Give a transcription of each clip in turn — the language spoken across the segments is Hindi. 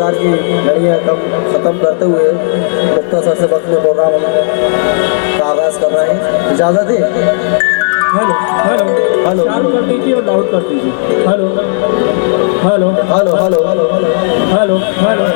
की लड़ियाँ कम ख़त्म करते हुए मुख्तसर से वक्त में प्रोग्राम का आगाज़ कर रहे हैं। इजाज़त है। हेलो हेलो हेलो चालू कर दीजिए और लाउड कर दीजिए। Hello hello hello hello hello hello hello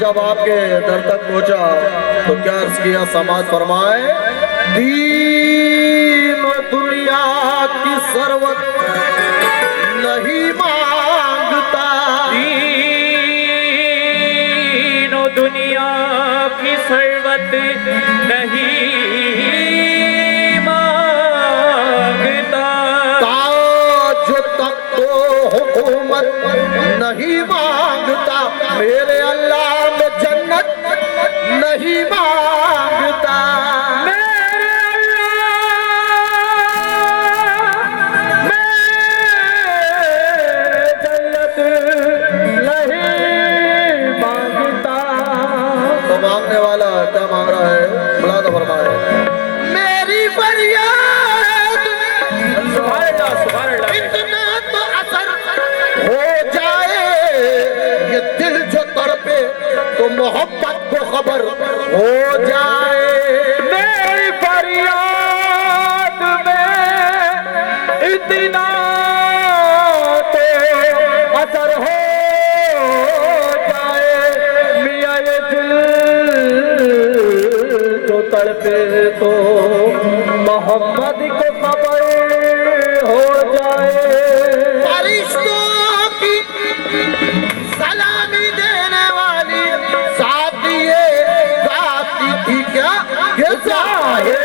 जब आपके दर तक पहुंचा तो क्या अर्ज किया? समाज फरमाए, दीन दुनिया की सरवत नहीं मांगता, दीन दुनिया की सरवत नहीं मांगता, ताज तक तो हुकूमत नहीं मांगता, मेरे अल्लाह में जन्नत नहीं मांगता, मेरे अल्लाह में जन्नत नहीं मांगता। तो मांगने वाला क्या मांग रहा है? बड़ा तो फरमाए, मेरी फरियाद इतना तो असर हो जाए, ये दिल जो तड़पे तो मोहब्बत को खबर हो जाए, मेरी फरियाद में इतना तो असर हो मोहम्मद को खबर हो जाए। फरिश्तों की सलामी देने वाली साथी थी क्या ये साहिर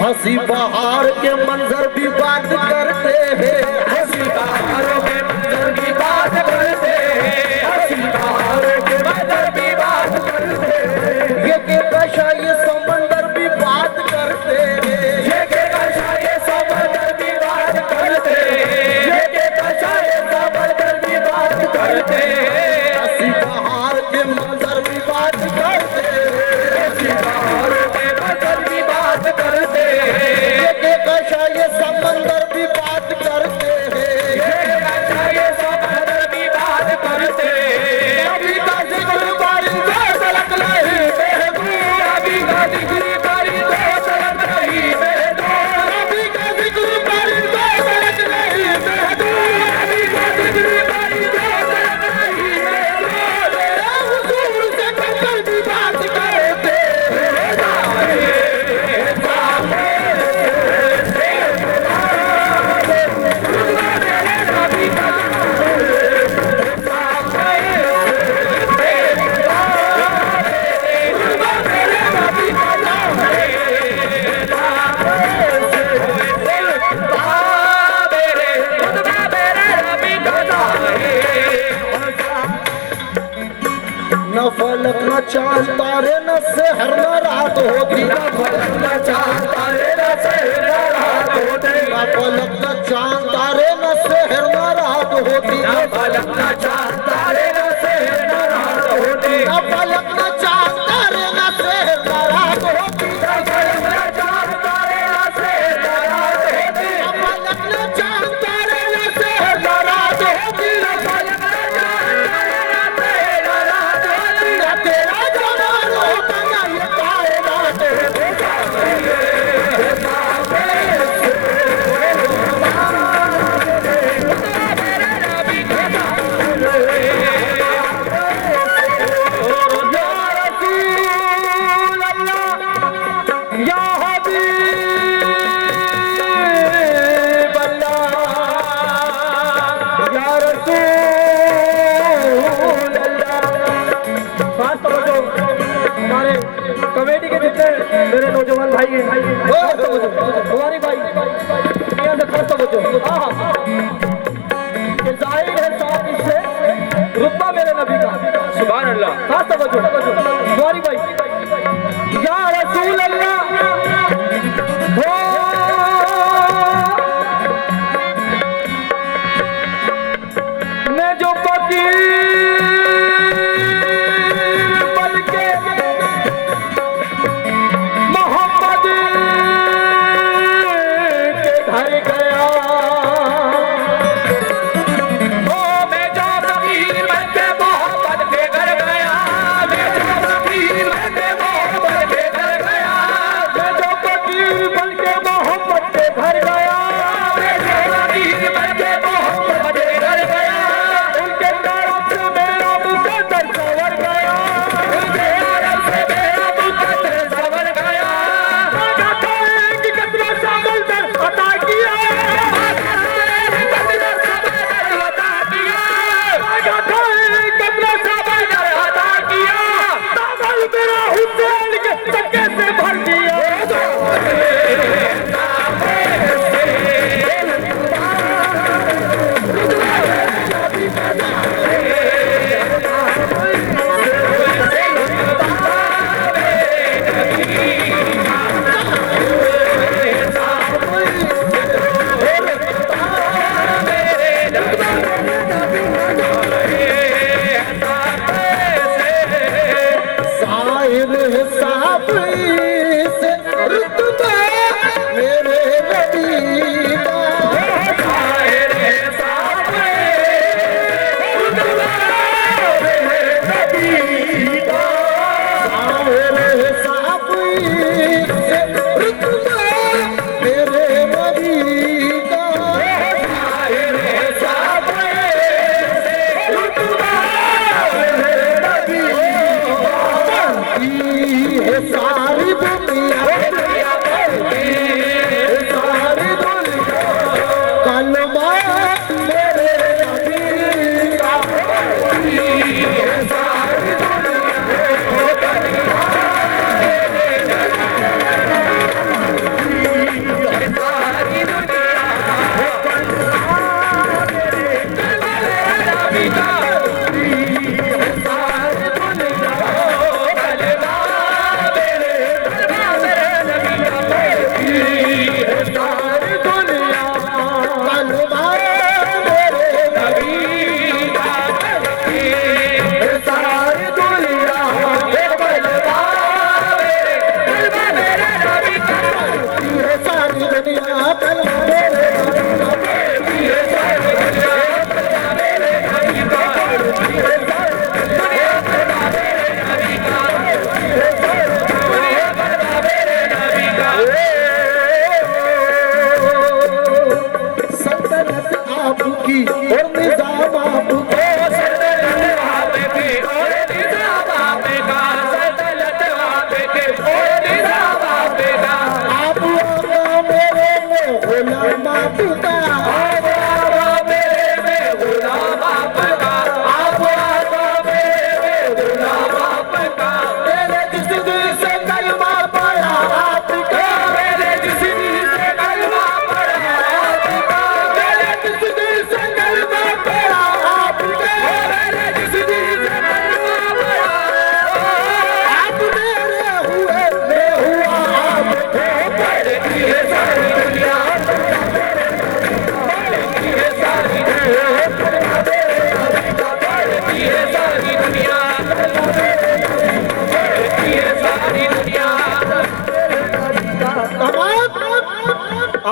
हंसी बहार के मंजर भी बात करते हैं। हंसी बहारों के मंजर भी बात करते हैं। हंसी बहारों के मंजर भी बात करते हैं। ये के कशा ये समंदर भी बात करते हैं। ये के कशा ये समंदर भी बात करते हैं। ये के कशा ये समंदर भी बात करते हैं। हंसी बहार के मंजर भी बात करते हैं। हंसी बहारों के मंजर भी बात करते हैं। ये समंदर भी बात करते हैं। ये समंदर भी बात करते हैं। अभी का जिक्र बारी दो सलक नहीं महबूब। अभी का जिक्र बारी दो सलक नहीं महबूब। अभी का जिक्र बारी दो सलक नहीं महबूब। अभी का जिक्र बारी दो सलक नहीं महबूब। हुजूर से कल भी बात करते हैं। न फलक न चांद तारे न सहर न रात होती। न फलक न चांद तारे न सहर न रात होती। न फलक न चांद तारे न सहर न रात होती। न फलक न चांद तारे न सहर न रात होती। न फलक न चांद तारे न सहर न रात होती। न फलक न चांद तारे न सहर न रात होती। न फलक न चांद तारे न सहर न रात होती। न फलक न चांद तारे न सहर न रात होती। न तेरा जमाल होता ना ये कायनात है। हमारे कमेटी के जितने मेरे नौजवान भाई हैं, हमारी भाई यहाँ से खास तवज्जो। हाँ ये जाहिर है साहब इससे रुतबा मेरे नबी का। सुभान अल्लाह। खास तवज्जो हमारी भाई या रसूल अल्लाह हो। मैं जो फकीर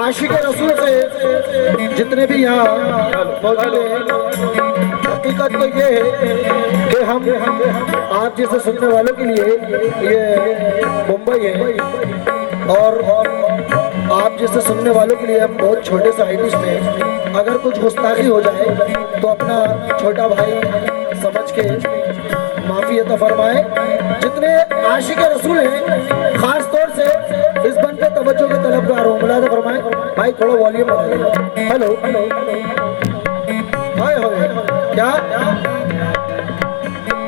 आशिक रसूल से जितने भी यहाँ मौजूद हैं, हकीकत तो ये है कि हम आप जैसे सुनने वालों के लिए ये मुंबई है और आप जैसे सुनने वालों के लिए हम बहुत छोटे से आर्टिस्ट हैं। अगर कुछ गुस्ताखी हो जाए तो अपना छोटा भाई समझ के माफी अता फरमाए। जितने आशिक रसूल हैं खास तौर से इस बन पे तवज्जो के तलबगार हो, मुलाहिजा फरमाए। भाई थोड़ा वॉल्यूम बढ़ाइए। हेलो हाय हाय क्या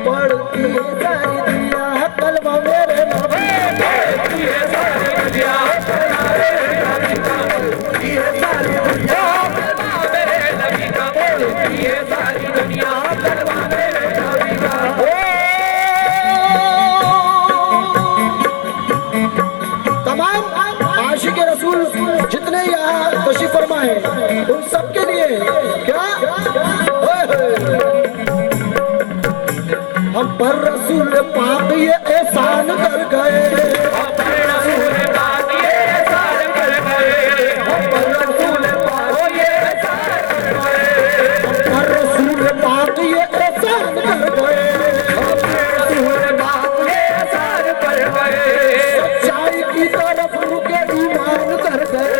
पढ़ती है सारी दुनिया कलमा मेरे नबी, पढ़ती है सारी दुनिया कलमा मेरे नबी का, पढ़ती है सारी दुनिया कलमा मेरे नबी का, पढ़ती है सारी दुनिया कलमा मेरे नबी का। तमाम आशिक रसूल जितने यहाँ तशरीफ फरमा है उन सबके लिए क्या हम पर रसूल पाक ये एहसान कर गए, हम पर रसूल पाक ये एहसान कर गए, हम पर रसूल पाक ये एहसान कर गए, हम पर रसूल पाक ये एहसान कर गए, हम पर रसूल पाक ये एहसान कर गए। सच्चाई की तरफ रुके ईमान कर गए,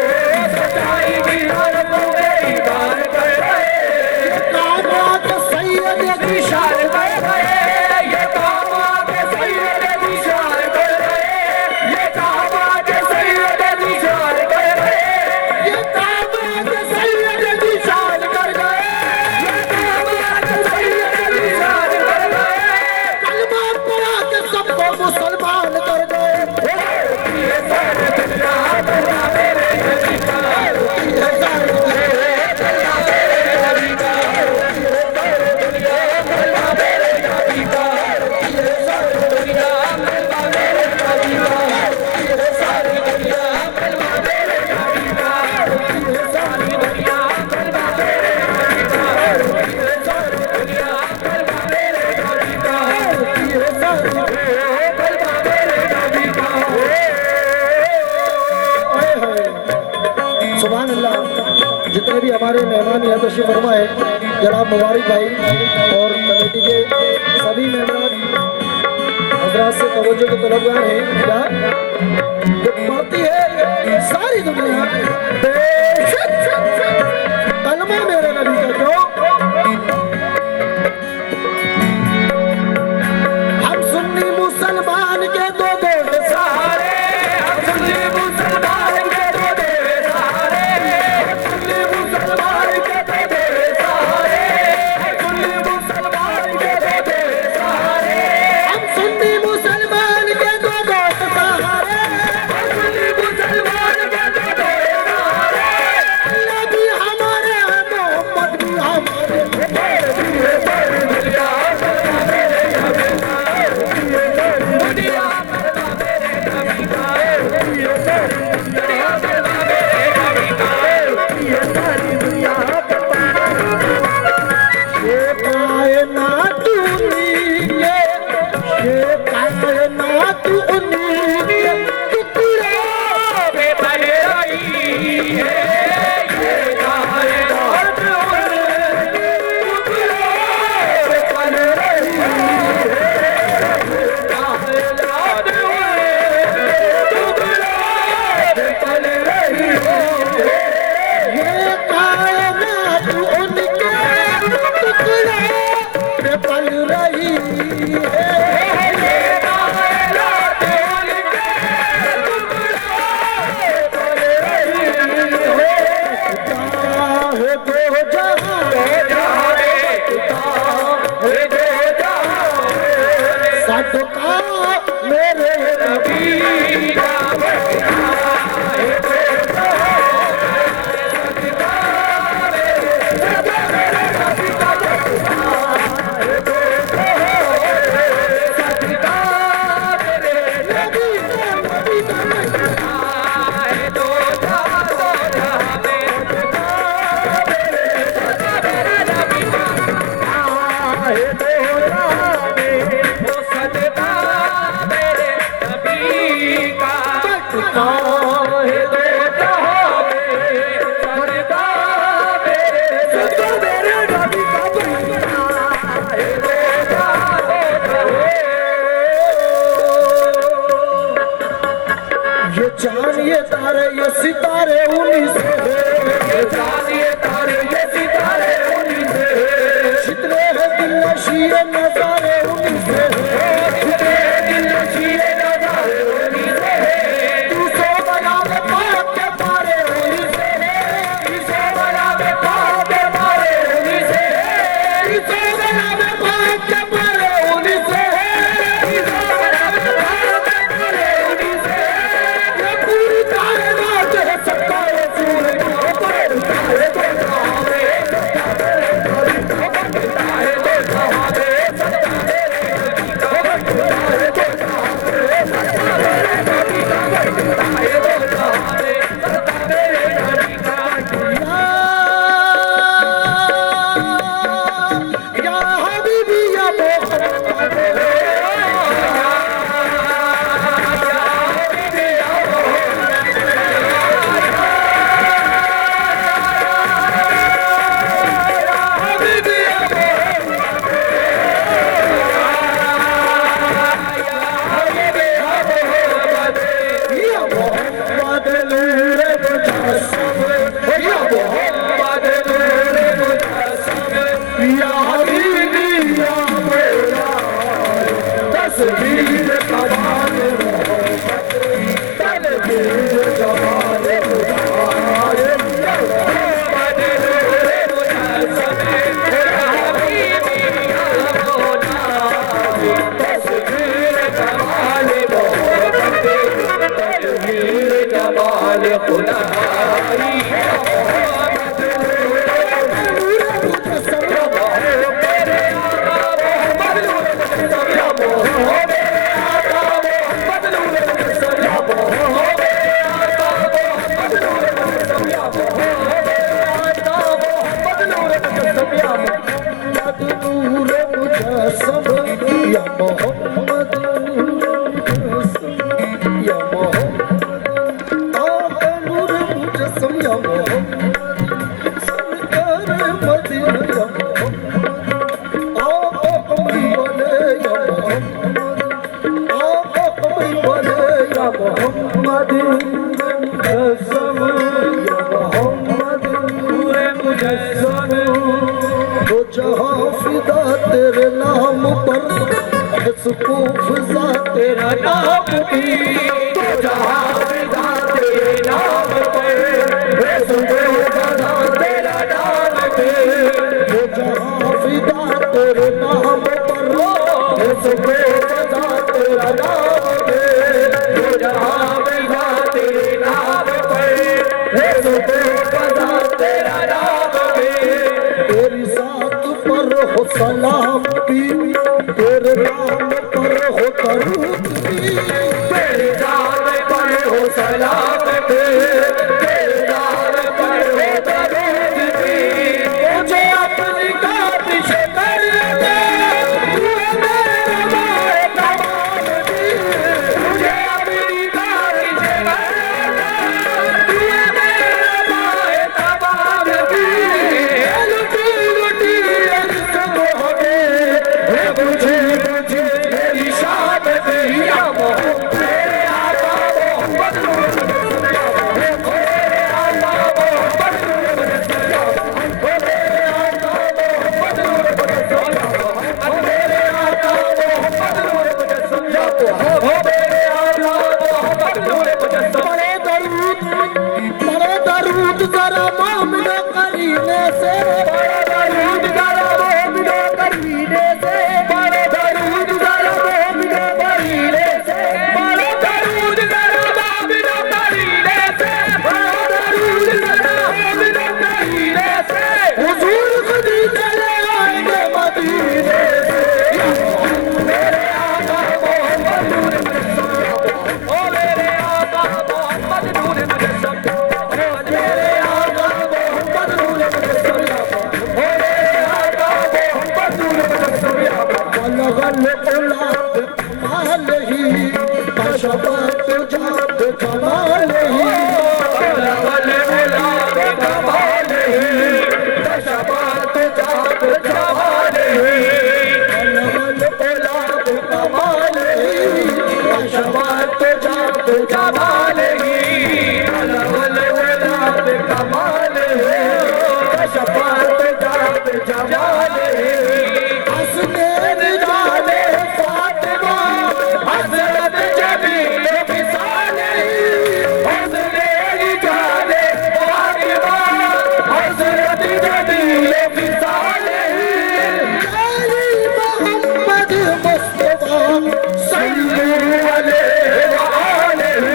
सच्चाई की तरफ रुके ईमान कर गए। कायनात सैयद की शान कर गए, मुसलमान कर गए। सुभान अल्लाह। जितने भी हमारे मेहमान यहाँ तशरीफ फरमा है, जनाब मुबारक भाई और कमेटी के सभी मेहमान हजरात से तवज्जो के तलबगार हैं क्या कि पढ़ती है सारी दुनिया बेशक कलमा मेरे नबी का, क्यों हम सुन्नी मुसलमान के दो सहारे, हम सुन्नी मुसलमान के दो सहारे, हम सुन्नी मुसलमान के दो सहारे, हम सुन्नी मुसलमान के दो सहारे, हम सुन्नी मुसलमान के दो सहारे, हम सुन्नी मुसलमान के दो सहारे। अल्लाह भी हमारे हैं, मोहम्मद भी हमारे ये चांद ये तारे ये सितारे उन्हीं से ये चांद ये तारे ये सितारे उन्हीं से जितने हैं दिल नशीए नजारे उन्हीं से जितने हैं दिल नशीए नजारे उन्हीं से तू सो बना दे पाक के मारे उन्हीं से तू सो बना दे पाक के मारे उन्हीं से तू सो बना दे पाक के मारे उन्हीं से तू सो बना दे पाक के मारे उन्हीं से ये पूरी कायनात है सबका रसूल तारे तो तारे तेरे नाम पर इसको फिजा तेरा नाम की तो जहां फिजा तेरे नाम पर इसको फिजा तेरा नाम की तो जहां फिजा तेरे नाम पर इसको फिजा तेरा नाम की तो जहां फिजा तेरे नाम पर इसको फिजा तेरा नाम की तेरी साथ पर हो सलाम भी तेरे नाम पर हो दरूद भी तेरे नाम पर हो सलाम भी तेरे नाम पर हो दरूद भी मुझे अपनी काबिश कर ले तू मेरा माए तमाम भी मुझे अपनी काबिश कर ले तू मेरा माए तमाम भी लुटी लुटी सब हमें मुझे मुझे मेरी शान दिया मेरे आका मोहम्मद मेरे आका मोहम्मद मेरे आका मोहम्मद मेरे आका मोहम्मद बड़े दरूद जरा मोमिनो करीने से बड़े दरूद जरा मोमिनो करीने से बड़े दरूद जरा मोमिनो करीने से बड़े दरूद जरा मोमिनो करीने से बड़े दरूद जरा मोमिनो करीने से हुजूर खुद ही चले आएंगे मदीने से मेरे आका मोहम्मद ओ मेरे आका मोहम्मद नूरे मुजस्सम मेरे आका मोहम्मद नूरे मुजस्सम ओ मेरे आका मोहम्मद नूरे मुजस्सम गल औलाद कमाल ही कशबत जात कमाल ही गल औलाद कमाल ही कशबत जात कमाल ही गल औलाद कमाल ही कशबत जात कमाल ही अल गुलाब कमाल है शफात जात जमाल है हसनैन जाने फातिमा हजरत जमील मिसाल हसनैन जाने फातिमा हजरत जमील मिसाल मोहम्मद मुस्तफा सल्लल्लाहु अलैहि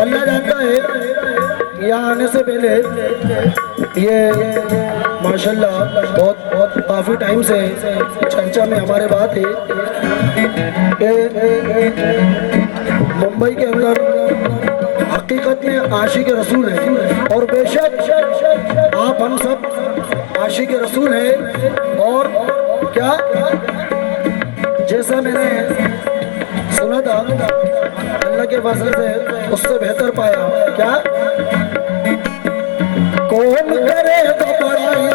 अल्लाह जानता है यहाँ आने से पहले ये माशाल्लाह बहुत काफ़ी टाइम से चर्चा में हमारे बात है कि मुंबई के अंदर हकीकत में आशिक रसूल है और बेशक आप हम सब आशिक रसूल है और क्या जैसा मैंने सुना था अल्लाह के फजल से उससे बेहतर पाया क्या कौन करे तो बड़ाई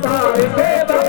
Bye.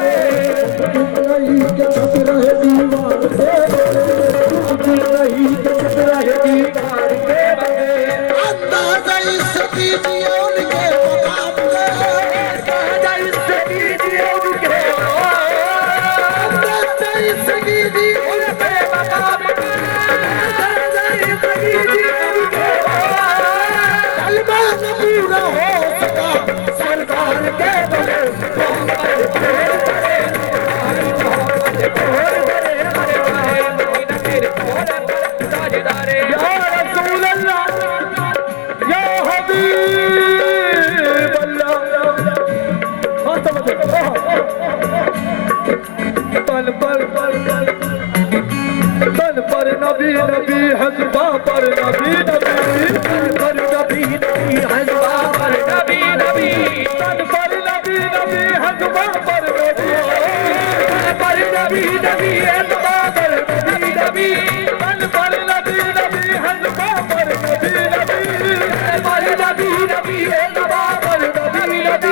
समझो तन पर नबी नबी हजबा पर नबी नबी तन पर नबी नबी हजबा पर नबी नबी तन पर नबी नबी हजबा पर नबी तन पर नबी नबी हजबा पर नबी नबी तन पर नबी नबी हजबा पर नबी नबी तन पर नबी नबी हजबा पर नबी नबी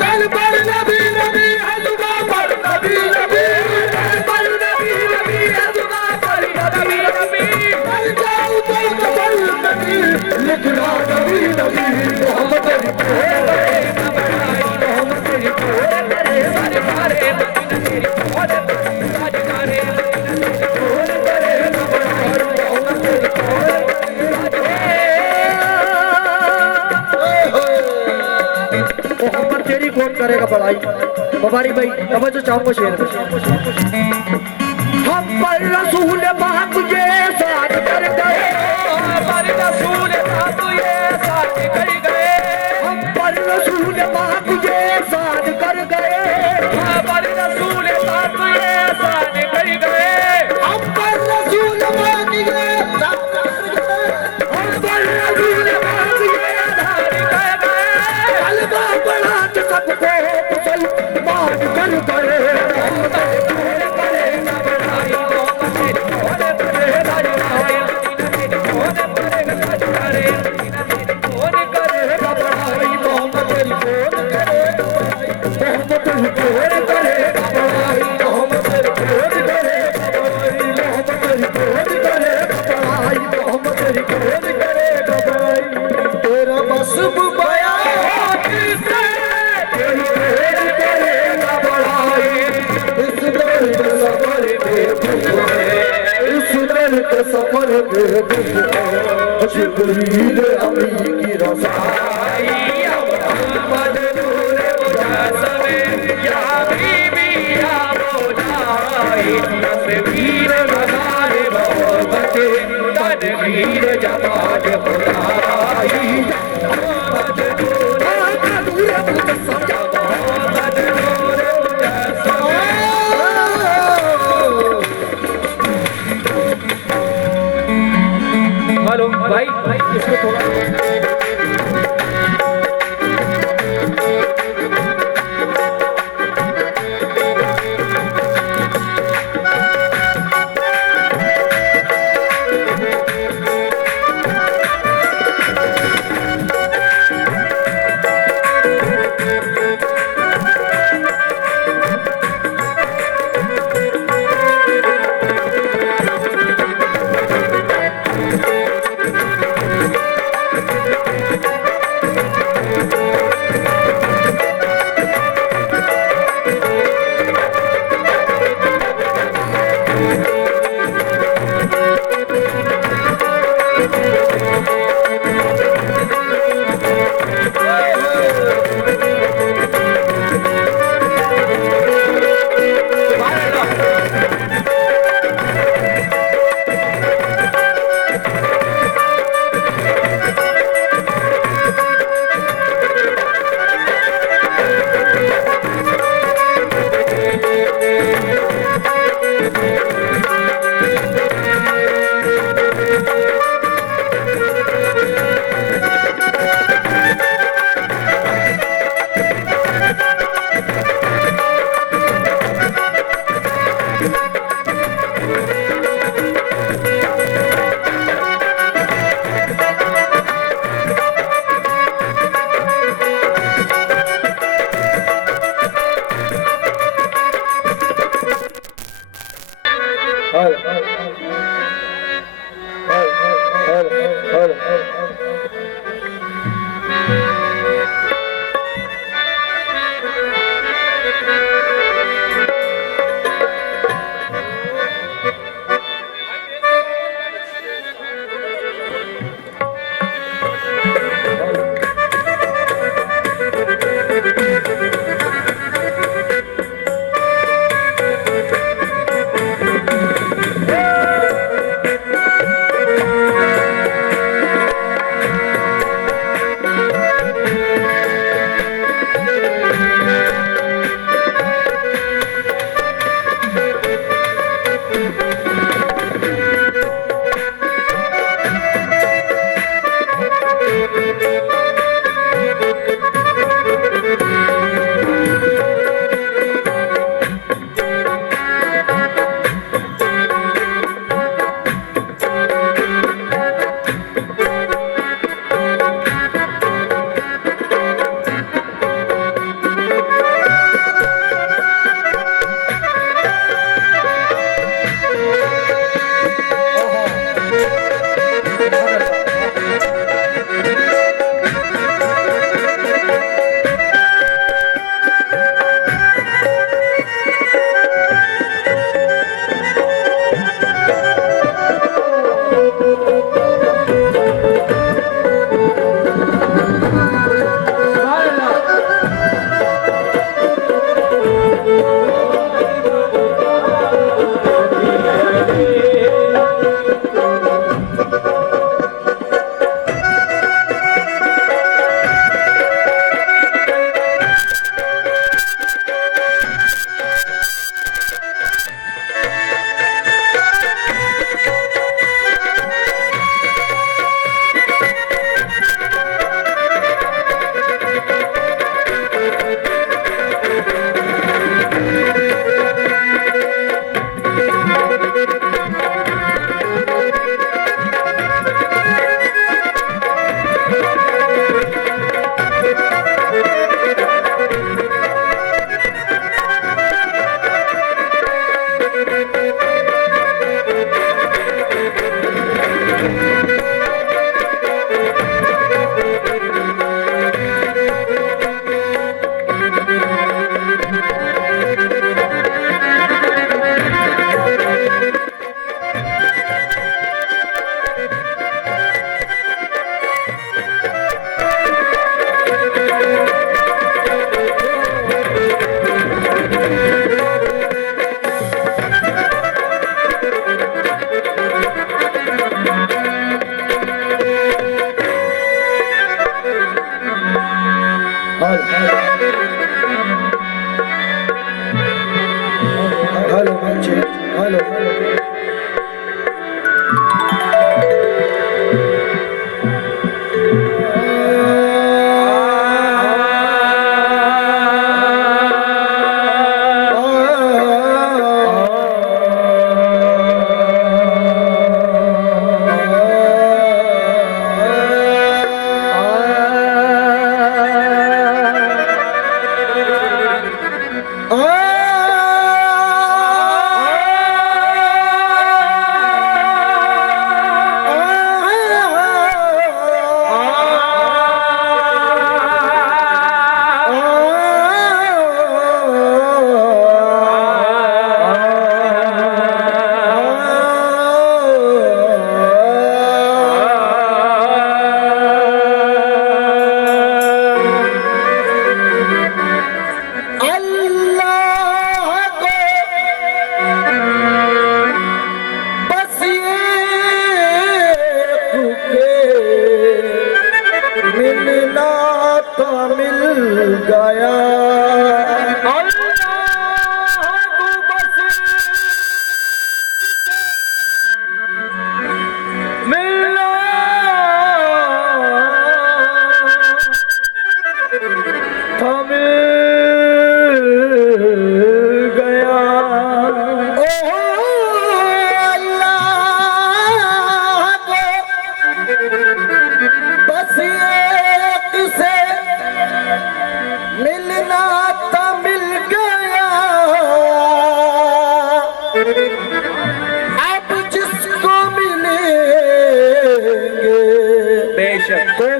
तन पर नबी नबी हजबा पर नबी नबी तन पर नबी नबी हजबा पर नबी नबी मर जाऊं तो कबर नबी लिखना नबी नबी मोहम्मद करे बढ़ाई मोहम्मद करे सारे मदीना तेरी और राज करे करे बढ़ाई मोहम्मद मोहम्मद तेरी कौन करेगा बढ़ाई मुबारक भाई अब जो चाहूंगा शेर हम पर रसूल बात ये साथ कर गए पर रसूल बात ये साथ कर गए हम पर रसूल बात ये साथ कर गए पर रसूल बात ये साथ कर गए हम पर रसूल बात ये साथ कर गए हम पर रसूल बात ये धार कर गए कलमा पढ़ा के सबको मुसलमान कर गए तेरा बस बुबाया किसे तेरी तेरी करेगा बढ़ाई इस दर्द सफर में इस दर्द सफर में जिब्रील अमी की रज़ाई मोहम्मद नूर मुजस्समे या हबीबी या मौलाई तस्वीर नज़ारे मोहब्बत तनवीर जमाल खुदाई मोहम्मद नूर मुजस्समे मोहम्मद नूर मुजस्समे हेलो भाई इसको थोड़ा तो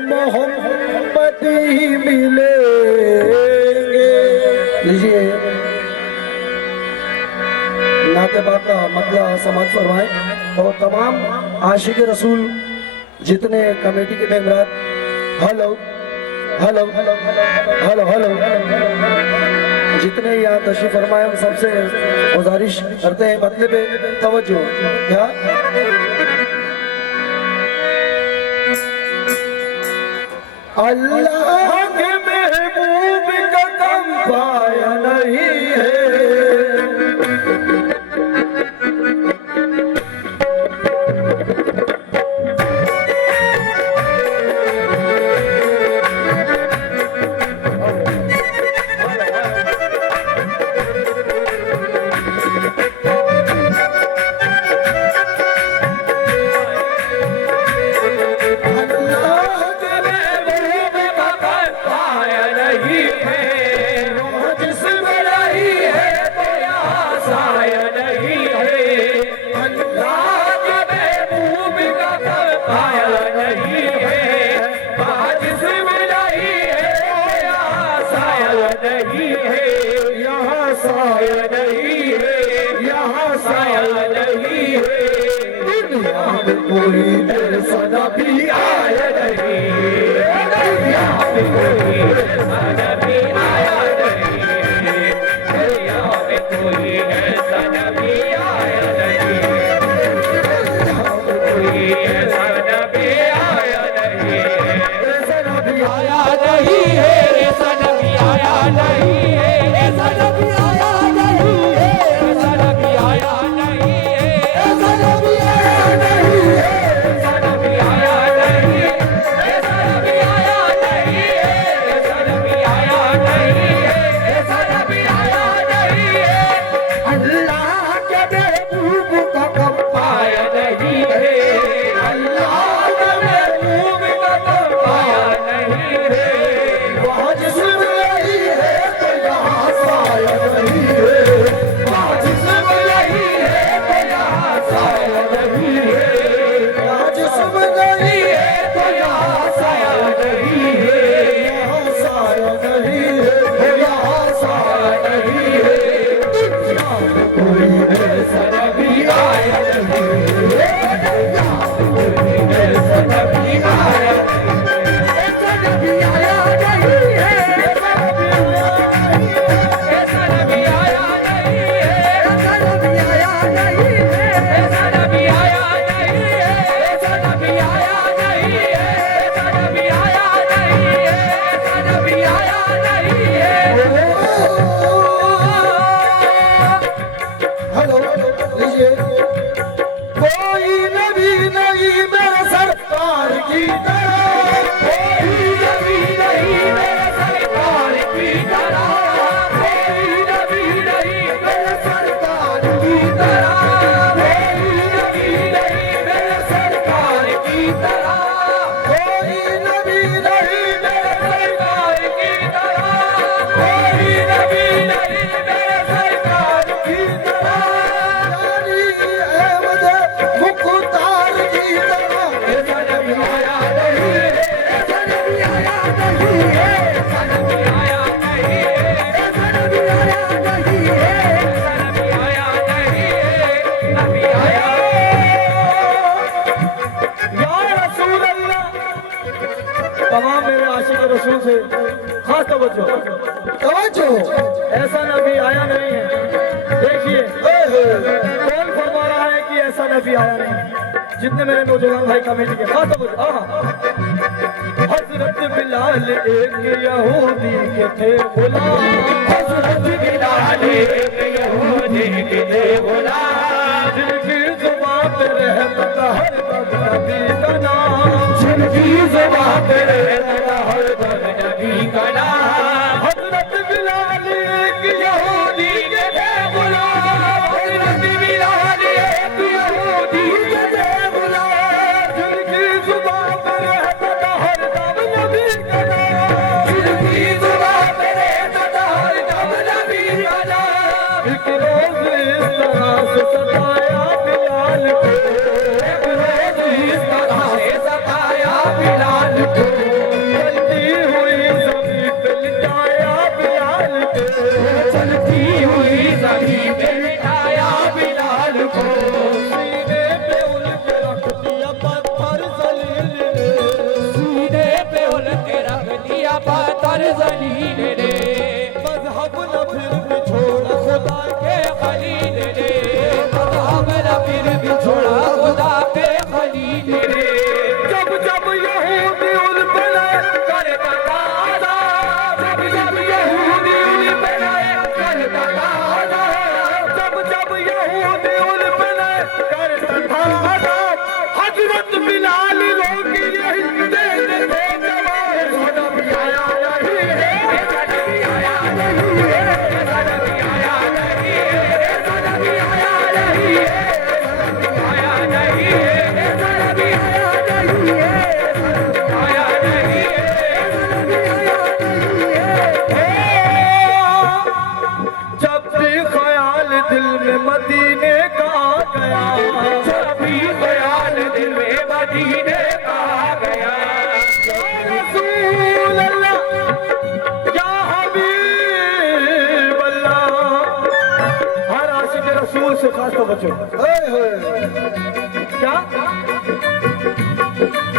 मोहम्मद ही मिलेंगे। लीजिए नाते बाका मदला समाज फरमाए और तमाम आशिक रसूल जितने कमेटी के member, hello hello hello hello hello जितने यहाँ तशरीफ फरमाए हम सबसे गुजारिश करते हैं मतलब पे तवज्जो। क्या अल्लाह के महबूब का कम पाया नहीं है। कोई ऐसा नबी आया नहीं, दुनिया में कोई ऐसा नबी आया नहीं, दुनिया में कोई ऐसा नबी आया नहीं, दुनिया में कोई ऐसा नबी आया नहीं, ऐसा नबी आया नहीं है, ऐसा नबी आया नहीं है, ऐसा नबी आया नहीं है, ऐसा नबी आया नहीं है, ऐसा नबी आया नहीं है। नहीं ऐसा नबी आया नहीं है। देखिए कौन फरमा रहा है कि ऐसा नबी आया नहीं है? जितने मेरे नौजवान भाई कमेटी के हाँ तो बोलो हजरत बिलाल एक यहूदी के थे गुलाम, हजरत बिलाल एक यहूदी के थे गुलाम, जिनकी जुबान पे रहता हर वक्त नबी का नाम, जिनकी जुबान पे रहता हर वक्त नबी का नाम। हजरत बिलाल एक यहूदी के थे गुलाम, हजरत बिलाल एक यहूदी के थे गुलाम, जिनकी जुबान पे रहता हर दम नबी का नाम, जिनकी जुबान पे रहता हर दम नबी का नाम। एक रोज इस तरह से सताया बिलाल को, एक रोज इस तरह से सताया बिलाल को, चलती हुई जमीन पे लिटाया बिलाल को, चलती हुई जमीन पे लिटाया बिलाल को, सीने पे उनके रख दिया पत्थर जलील ने, सीने पे उनके रख दिया पत्थर जलील ने, मजहब न फिर भी छोड़ा खुदा के खलील ने, मज़हब न फिर भी छोड़ा खुदा के खलील ने। जब जब यहूदी उन पे करता ताज़ा, जब जब यहूदी उन पे करता ताज़ा, जब जब यहूदी उन पे करता था अज़ाब, हजरत बिलाल लोग यही देते थे जवाब, नबी आया नहीं है, ऐसा नबी आया नहीं है, ऐसा नबी आया नहीं है, ऐसा नबी आया नहीं है, आया नहीं है, ऐसा नबी आया नहीं है, आया नहीं है, ऐसा नबी आया नहीं है। जब भी ख्याल दिल में मदीने का गया, जब भी ख्याल दिल में मदीने का गया, रसूल अल्लाह या हबीब अल्लाह, हर आशिक रसूल से खास तो बचो। क्या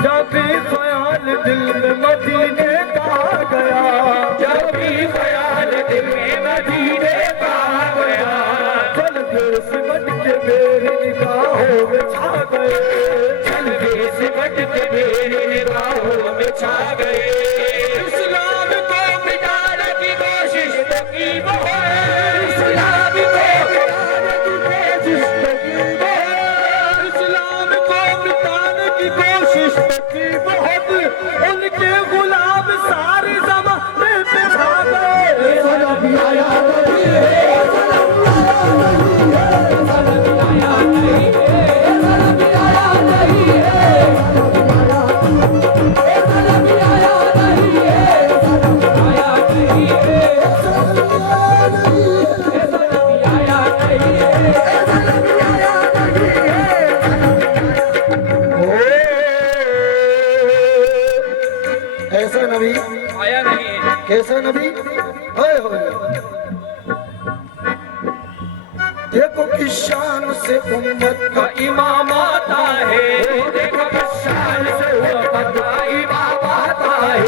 जब भी ख्याल दिल में मदीने का गया, जब भी ख्याल दिल में मदीने का गया, चल के सिमट के मेरी निगाहों में छा गए, चल के सिमट के मेरी निगाहों में छा गए। इस्लाम को मिटाने की कोशिश तो की बहुत, इस्लाम को मिटाने की कोशिश तो की बहुत, इस्लाम को मिटाने की कोशिश की बहुत, उनके गुलाम सारे ज़माने पे छा गए। ऐसा नबी आया नहीं है, ऐसा नबी आया नहीं है, ऐसा नबी आया नहीं है, ऐसा नबी आया नहीं है, ऐसा नबी आया नहीं है, ऐसा नबी आया नहीं है, ऐसा नबी आया नहीं है, ऐसा नबी आया नहीं है। ऐसा नबी आया नहीं है। कैसा नबी होए होए, देखो किस शान से उम्मत का इमाम आता है, देखो किस शान से उम्मत का इमाम आता है,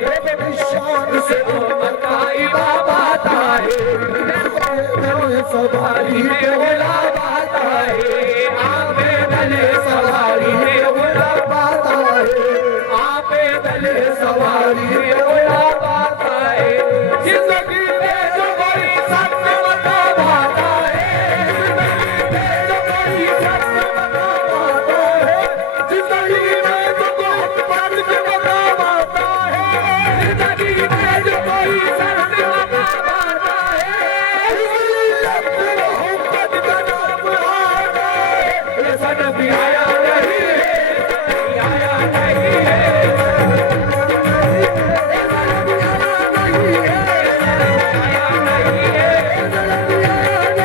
देखो किस शान से उम्मत का इमाम आता है, सवारी में गुलाब आता है, आपे गले सवारी में गुलाब आता है, आपे गले सवारी में गुलाब आता है। जिंदगी में जो कोई सत्य मतलब आता है, जिंदगी में जो कोई सत्य मतलब आता है, जिंदगी में जो कोई बात के मतलब आता है, जिंदगी में जो कोई सत्य मतलब आता है, मोहम्मद का नाम आता है। ऐसा नबी आया नहीं है, आया नहीं है, ऐसा नबी आया नहीं है, आया नहीं है, ऐसा नबी आया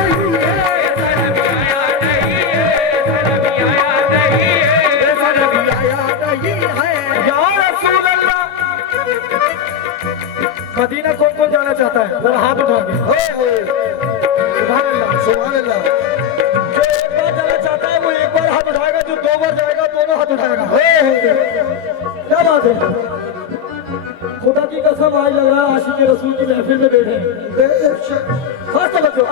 नहीं है, ऐसा नबी आया नहीं है, ऐसा नबी आया नहीं है, ऐसा नबी आया नहीं है। या रसूल अल्लाह, मदीना कौन कौन जाना चाहता है? जरा हाथ उठा के। सुभान अल्लाह, सुभान अल्लाह। जो एक बार जाना चाहता है वो एक बार हाथ उठाएगा, जो दो बार जाएगा दोनों हाथ उठाएगा। क्या बात है? खुदा की कसम एकदम आज लग रहा है आशिक के रसूल की महफिल में बैठे हैं। खास तवज्जो,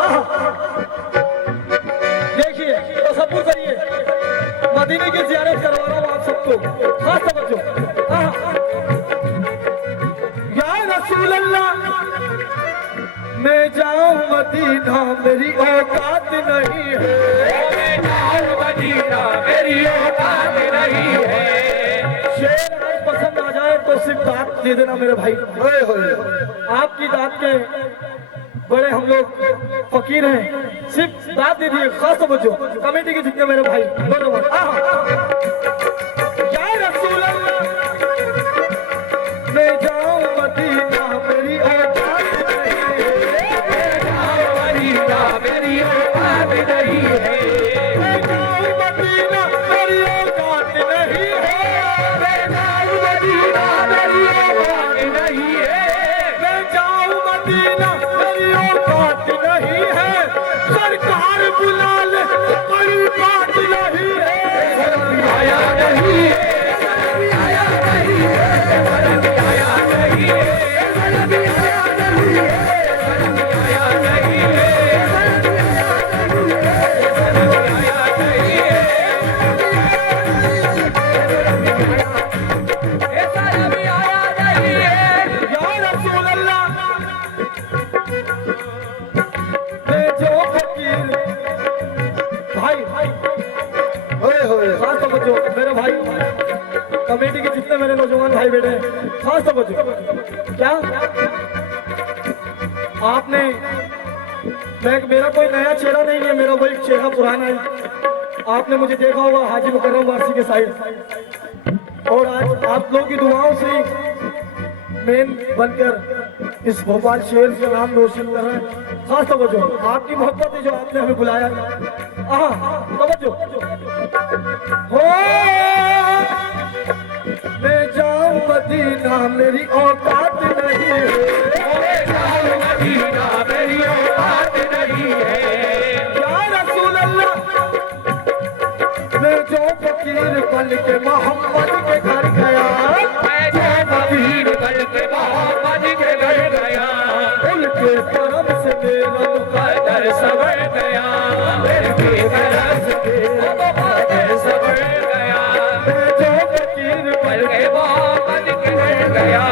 देखिए तसव्वुर करिए, मदीने की ज़ियारत करवा रहा हूँ आप सबको। खास तवज्जो, या रसूल अल्लाह मैं जाऊं मदीना मेरी औकात नहीं है, मैं जाऊं मदीना मेरी औकात नहीं है। शेर अगर पसंद आ जाए तो सिर्फ दांत दे देना मेरे भाई। आपकी दांत के बड़े हम लोग फकीर हैं, सिर्फ दांत दे दिए। खास तवज्जो कमेटी के जितने मेरे भाई दोनों, या रसूल अल्लाह मैं जाऊं मदीना मेरी औकात मेरी औकात नहीं है, मैं जाऊं मदीना मेरी औकात नहीं है, मैं जाऊं मदीना मेरी औकात नहीं है, मैं जाऊं मदीना मेरी औकात नहीं है। सरकार बुला ले कोई बात नहीं है, आया नहीं है, आया नहीं है, आया नहीं है, आया नहीं है, मेरे भाई कमेटी के जितने मेरे नौजवान भाई बैठे हैं। खास तवज्जो, क्या आपने, मेरा कोई नया चेहरा नहीं है, मेरा वही चेहरा पुराना है। आपने मुझे देखा होगा हाजी मुकर्रम वासी के साइड, और आज आप लोगों की दुआओं से मेन बनकर इस भोपाल शहर का नाम रोशन कर रहे हैं। खास तवज्जो, आपकी मोहब्बत है जो आपने हमें बुलाया। तवज्जो हो, मैं जाऊं मदीना मेरी औकात नहीं है, मैं जाऊं मदीना मेरी औकात नहीं है। या रसूल अल्लाह मैं जो फकीर बन के मोहम्मद के घर गया, मैं जो फकीर बन के मोहम्मद के घर गया, उनके तरफ से मेरा मुकद्दर संवर गया, उनकी तरफ से मेरा मुकद्दर संवर गया। मैं जो फकीर बन के मोहम्मद के घर गया,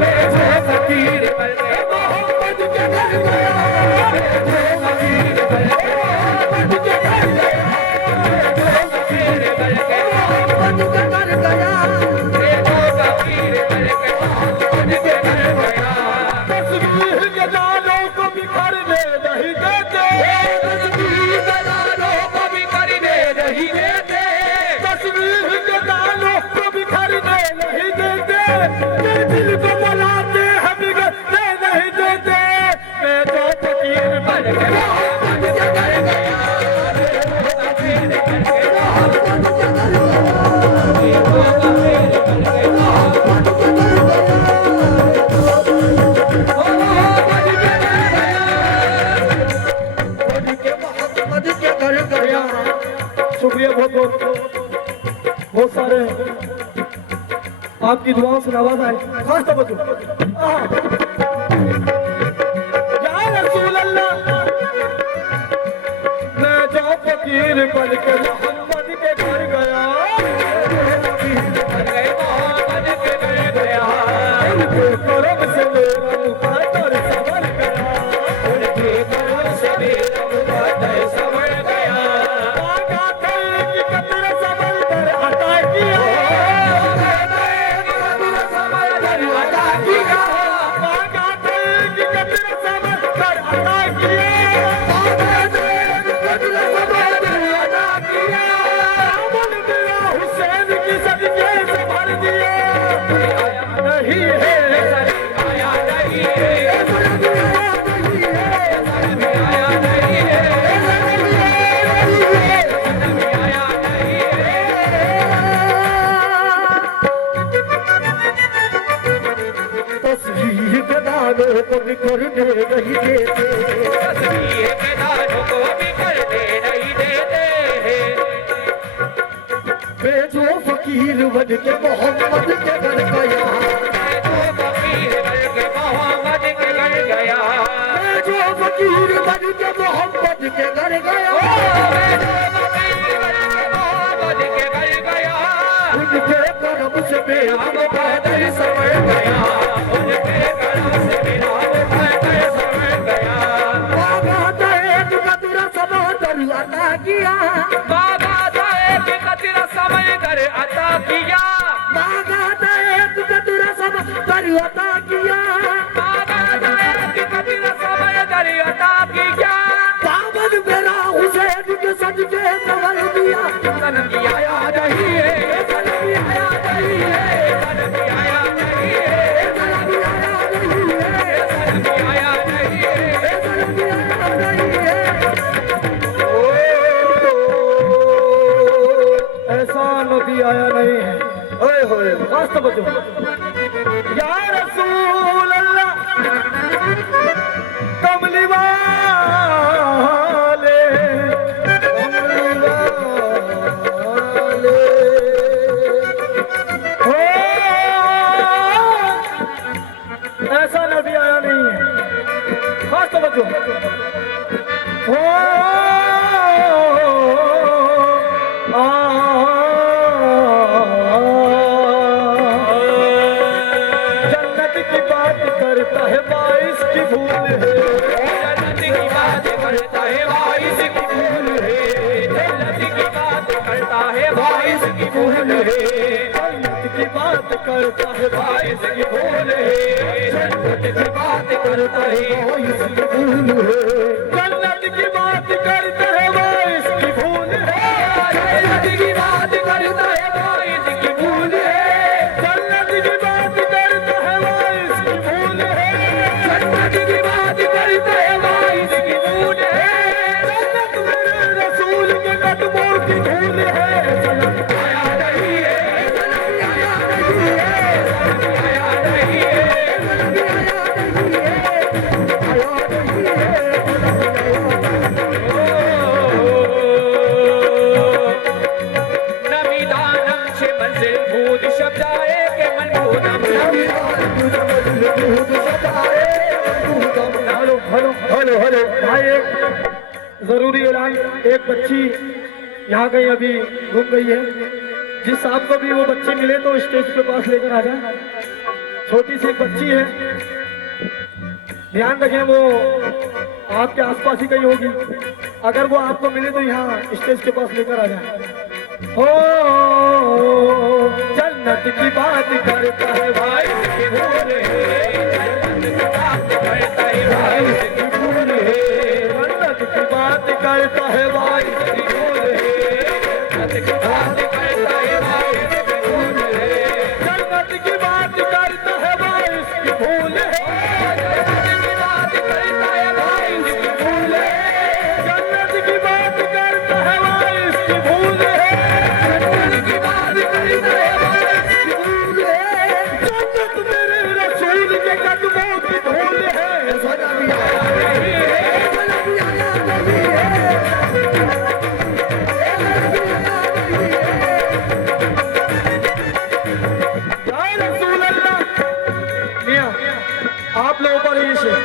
मैं जो फकीर बन के मोहम्मद के घर गया, मैं जो फकीर बन के मोहम्मद के घर गया, मैं जो फकीर बन के मोहम्मद के घर गया, मैं जो फकीर बन के मोहम्मद के घर गया। तस्बीह के दानों को बिखरने नहीं देते, तस्बीह के दानों को बिखरने नहीं देते, तस्बीह के दानों को बिखरने नहीं देते, मेरे दिल को बनाते हम बिगड़ने नहीं देते। मैं जो फकीर बन के मोहम्मद के घर गया, मैं जो फकीर बन के मोहम्मद के घर गया, मैं जो फकीर बन के मोहम्मद के घर गया। शुक्रिया बहुत बहुत सारे आपकी दुआओं से नवाजा है। खास तवज्जो, या रसूल अल्लाह मैं जो फकीर बन के मोहम्मद के घर गया, मोहम्मद के घर गया, उनके करम से मेरा मुकद्दर संवर गया, उनके करम से मेरा मुकद्दर संवर गया। मांगा था कि कदर संभल कर अता किया, कदर संभल कर अता किया, मांगा था कि कदर संभल कर अता किया, मांगा था कि कदर संभल कर अता किया। अमन मेरा हुसैन की सदके से भर दिया, नहीं है आया नहीं है, तस्बीह के दानों को बिखरने नहीं देते, तस्बीह के दानों को बिखरने नहीं देते। मैं जो फकीर बन के मोहम्मद के घर गया, मैं जो फकीर बन के फकीर बन के मोहम्मद के घर गया, उनके करम से मेरा पैदल समय गया, उनके करम से मेरा पैदल समय गया। बाबा एक कतरा समय दर अता किया, बाबा एक कतरा समय दर अता किया, बाबा एक कतरा समय दर अता किया, बाबा एक कतरा समय दर अता किया। पावन मेरा हुसैन के सजदे संवर दिया, सन की आया नहीं है, सन भी आया नहीं है, सन की आया नहीं है, सन भी आया नहीं है, सन की आया नहीं है। सन भी आया नहीं है। ऐसा नबी आया नहीं है। ओए होए खास तो बचो या रसूल अल्लाह कमली वाले, हो ऐसा नबी आया नहीं है। खास तो बचो हो जन्नत की बात करता है बाईस की भूल है, जन्नत की बात करता है बाईस की भूल है, जन्नत की बात करता है बाईस की भूल है, जन्नत की बात करता है बाईस की भूल है, जन्नत की बात करता है बाईस की भूल है, जन्नत की बात करता है बाईस की भूल है, जन्नत की बात करता है बाईस की भूल है, जन्नत की बात करता है बाईस की भूल है, जन्नत की बात करता है बाईस की भूल है, जन्नत मेरे रसूल के कदमों की धूल है। जन्नत आया नहीं है, जन्नत आया नहीं है, जन्नत आया नहीं है, जन्नत आया नहीं है, आया नहीं है, नमीदानम से मंजिल भूत शब्द आए के मनभूतम, हेलो हेलो हेलो हेलो भाई, एक जरूरी ऐलान। एक बच्ची यहाँ कहीं अभी घूम गई है, जिस साहब को भी वो बच्ची मिले तो स्टेज पे पास लेकर आ जाए। छोटी सी एक बच्ची है, ध्यान रखें वो आपके आसपास ही कहीं होगी, अगर वो आपको मिले तो यहाँ स्टेज के पास लेकर आ जाए। हो जन्नत की बात करता है भाई की भूल है, जन्नत की बात करता है भाई की भूल है, जन्नत की बात करता है भाई की भूल है, जन्नत की बात करता है भाई की भूल है, जन्नत की बात करता है भाई की भूल है, जन्नत की बात करता है भाई की भूल है, जन्नत की बात करता है भाई की भूल है, जन्नत की बात करता है भाई की भूल है, जन्नत मेरे रसूल के कदमों की धूल है। सन भी आया नहीं है, सन भी आया नहीं है, या रसूल अल्लाह। मियां आप लोगों पर ये शेर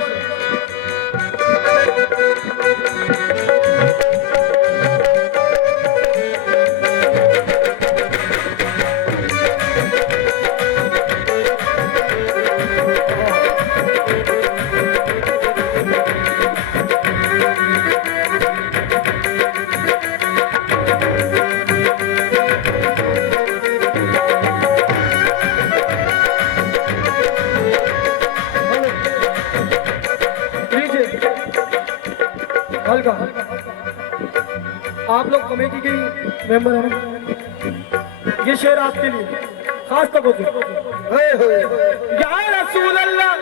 हल्का, आप लोग कमेटी के मेंबर हैं ना, ये शेर आपके लिए खास तौर पर। या रसूल अल्लाह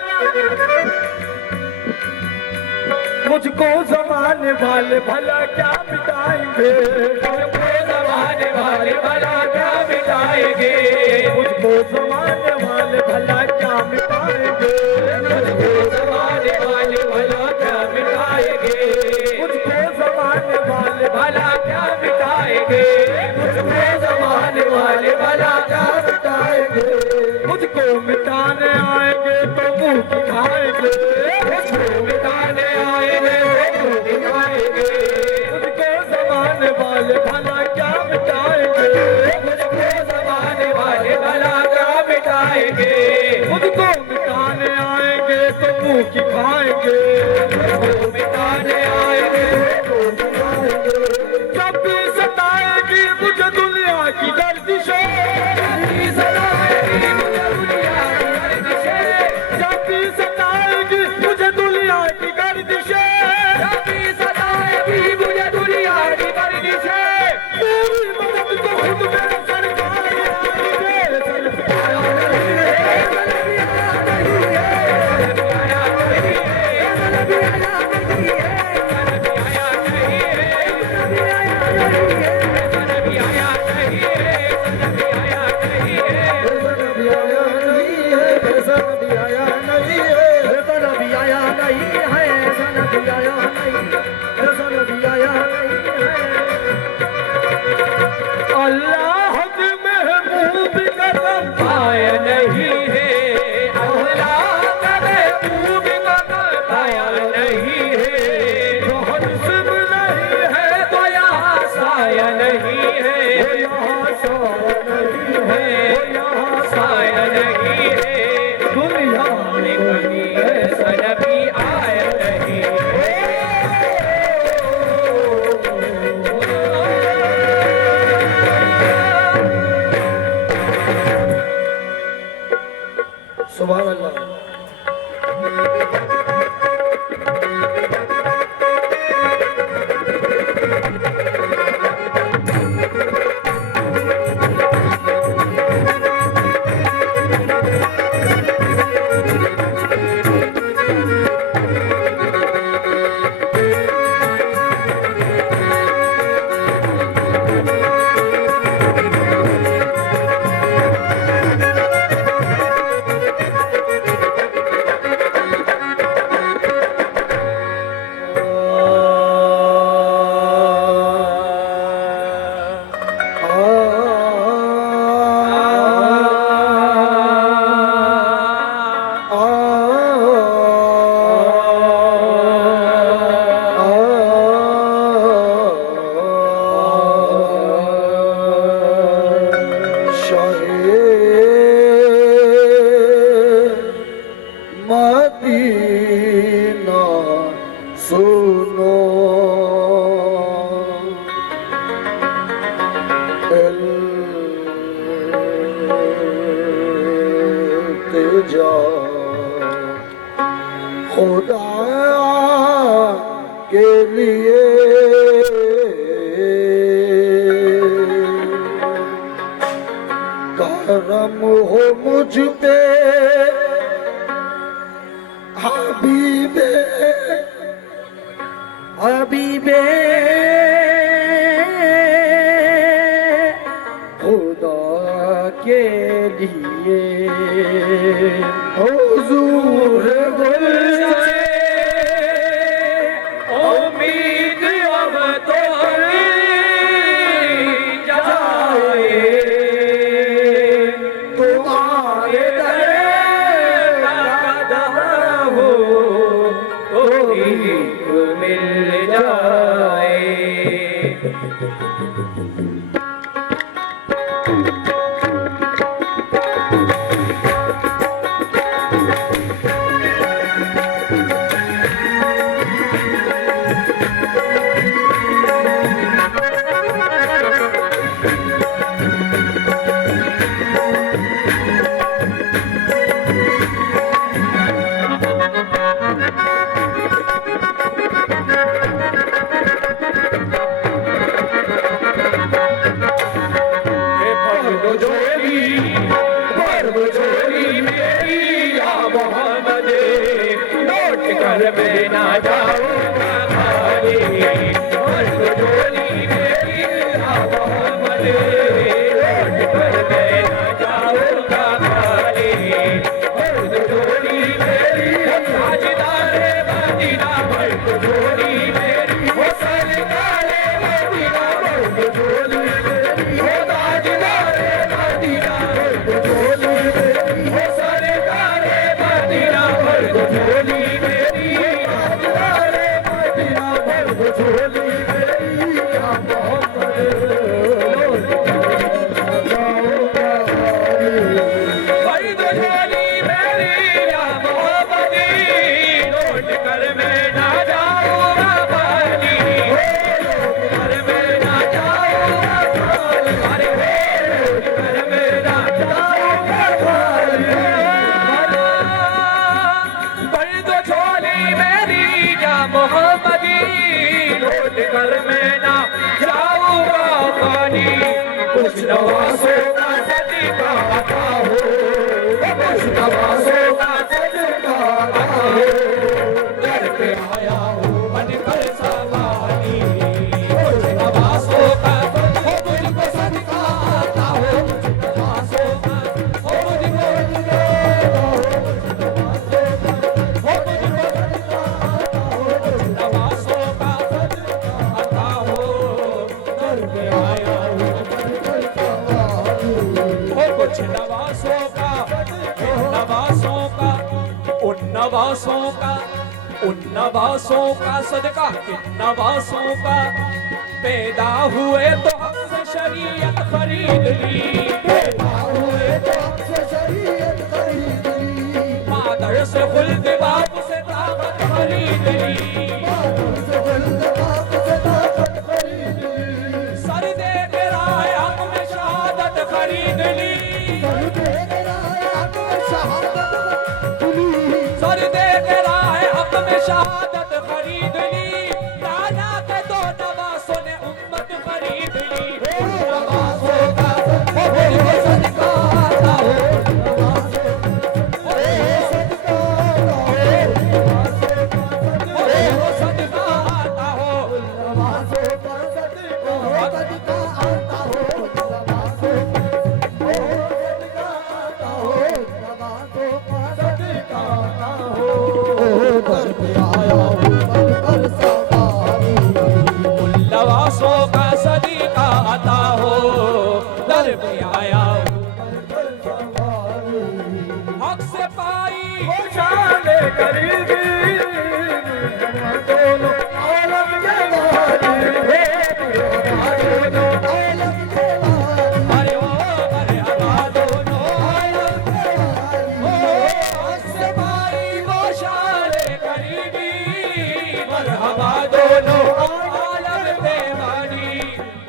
मुझको जमाने वाले भला क्या मिटाएंगे, मुझको जमाने वाले भला क्या मिटाएंगे, मुझको जमाने वाले भला क्या मिटाएंगे, मुझको जमाने वाले भला क्या मिटाएंगे, मुझको जमाने वाले भला क्या मिटाएंगे, मुझको जमाने वाले भला क्या मिटाएंगे, मुझको मिटाने आएंगे तो मुंह दिखाएंगे, मुझको मिटाने आएंगे मुझको जमाने वाले भला क्या मिटाएंगे, मुझको जमाने वाले भला क्या मिटाएंगे, मुझको मिटाने आएंगे तो मुंह की खाएंगे, मुझको मिटाने आएंगे तो मुंह की खाएंगे। जब भी सताएगी मुझे दुनिया की गर्दिशें, जब भी सताएगी मुझे दुनिया की गर्दिशें, जब भी सताएगी मुझे दुनिया की गर्दिशें, जब भी सताएगी मुझे दुनिया की गर्दिशें, मेरी मदद तो खुद मेरे सरकार आएंगे। सरकार नहीं है, सरकार नहीं है, सरकार नहीं है, सरकार नहीं है, सरकार नहीं है, सरकार नहीं अल्लाह के महबूब कदम आया नहीं है, अल्लाह का महबूब कदम आया नहीं है, बहुत सिम नहीं है तो यहाँ साया नहीं है, यहाँ साया नहीं है, यहाँ साया नहीं है, दुनिया में कभी ऐसा नबी आया नहीं है। सुभान अल्लाह। मदीना सुनो इल्तिजा खुदा के लिए करम हो मुझ पे हबीबे हबीबे खुदा के लिए हुजूर गुलशन उम्मीद अब तो जाए तुम्हारे मिल जाए। कर सवारी कुछ नवासों का हो मुझको सदका आता हो नवासों का हो मुझको नवासों का आता हो दर पे आया हूँ कुछ नवासों का उन नवासों का सदका किन नवासों का पैदा हुए तो हमसे शरीयत खरीद ली पैदा हुए तो हमसे शरीयत खरीद ली मादर से खुल्द बाप से ताकत खरीद ली मादर से खुल्द बाप से ताकत खरीद ली सर दे के राह हक में शहादत खरीद ली सर दे के राह हक में शहादत सर दे के राह हक में शहादत खरीद ली नाना के दो नवासों ने उम्मत खरीद ली नवासों का हो मुझको सदका आता हो सदका आता हो नवासों का सदका आता हो नवासों का सदका आता हो दर पे आया हक से पाई शान करीबी दोनों आलम के वाली दोनों आलम के अरे ओ अरे हवा दोनों आलम के हक से पाई वो शान करीबी मरहबा दोनों आलम के वाली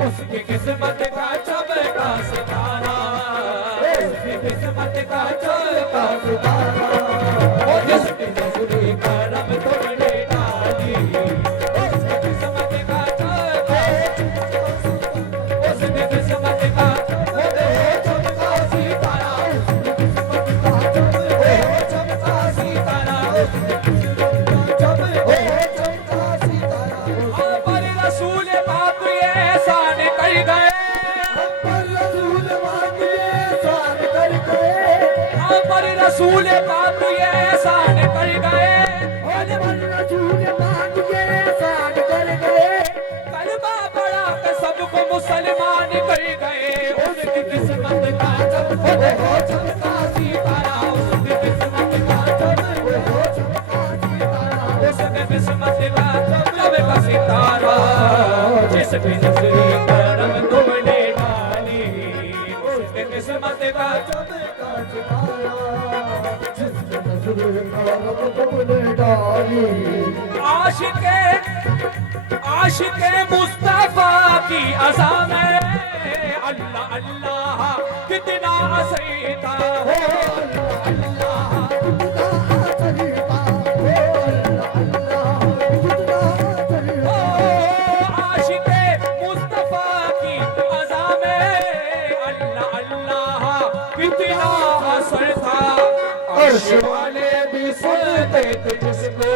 उसकी किस्मत का चमका सितारा उसकी किस्मत का चमका सितारा वो जिसकी नजरी करम तुमने डाली उसकी किस्मत का चमका उसकी किस्मत का वो चमका सितारा उसकी किस्मत का चमका सितारा पर रसूल पाक ये एहसान कर गए पर रसूल पाक ये एहसान कर गए पर रसूल पाक ये एहसान कर गए पर रसूल पाक ये एहसान कर गए कलमा पढ़ा के सबको मुसलमान कर गए उसकी किस्मत का चमका सितारा उसकी किस्मत का चमका सितारा उसकी किस्मत का चमका सितारा जिस पे नजरी करम तुमने डाली उसकी किस्मत का चमका सितारा जिस पे नजरी करम तुमने डाली आशिके मुस्तफा की अज़ा में अल्लाह अल्लाह कितना हसीता हो अल्लाह आशिके मुस्तफा की अज़ा में अल्लाह अल्लाह कितना हसीता अर्श वाले भी सुनते थे जिसको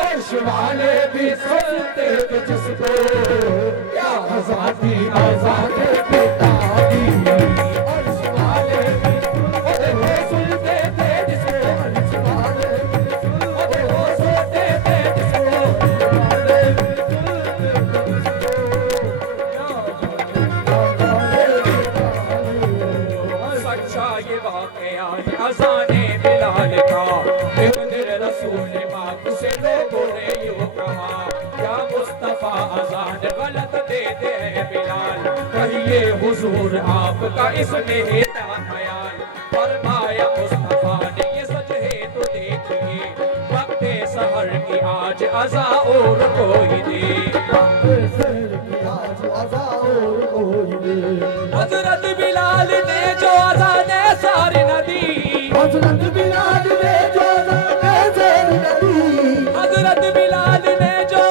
अर्श वाले भी सुनते थे जिसको क्या आजादी आजादी पिता दी अर्श वाले भी सुनते थे जिसको अर्श वाले भी सुनते थे जिसको सच्चा ये वाकया अज़ाने बिलाल का रसूल पाक से लोगों ने यूं कहा क्या मुस्तफा अज़ान गलत दे दे बिलाल कहिए हुजूर आपका इसमें है ख्याल फरमाया मुस्तफा ने ये सच है तो देखिए वक्त सहर की आज अज़ा और कोई दे हजरत बिलाल ने जो अज़ाने सारी नदी हजरत बिलाल ने जो हजरत बिलाल ने जो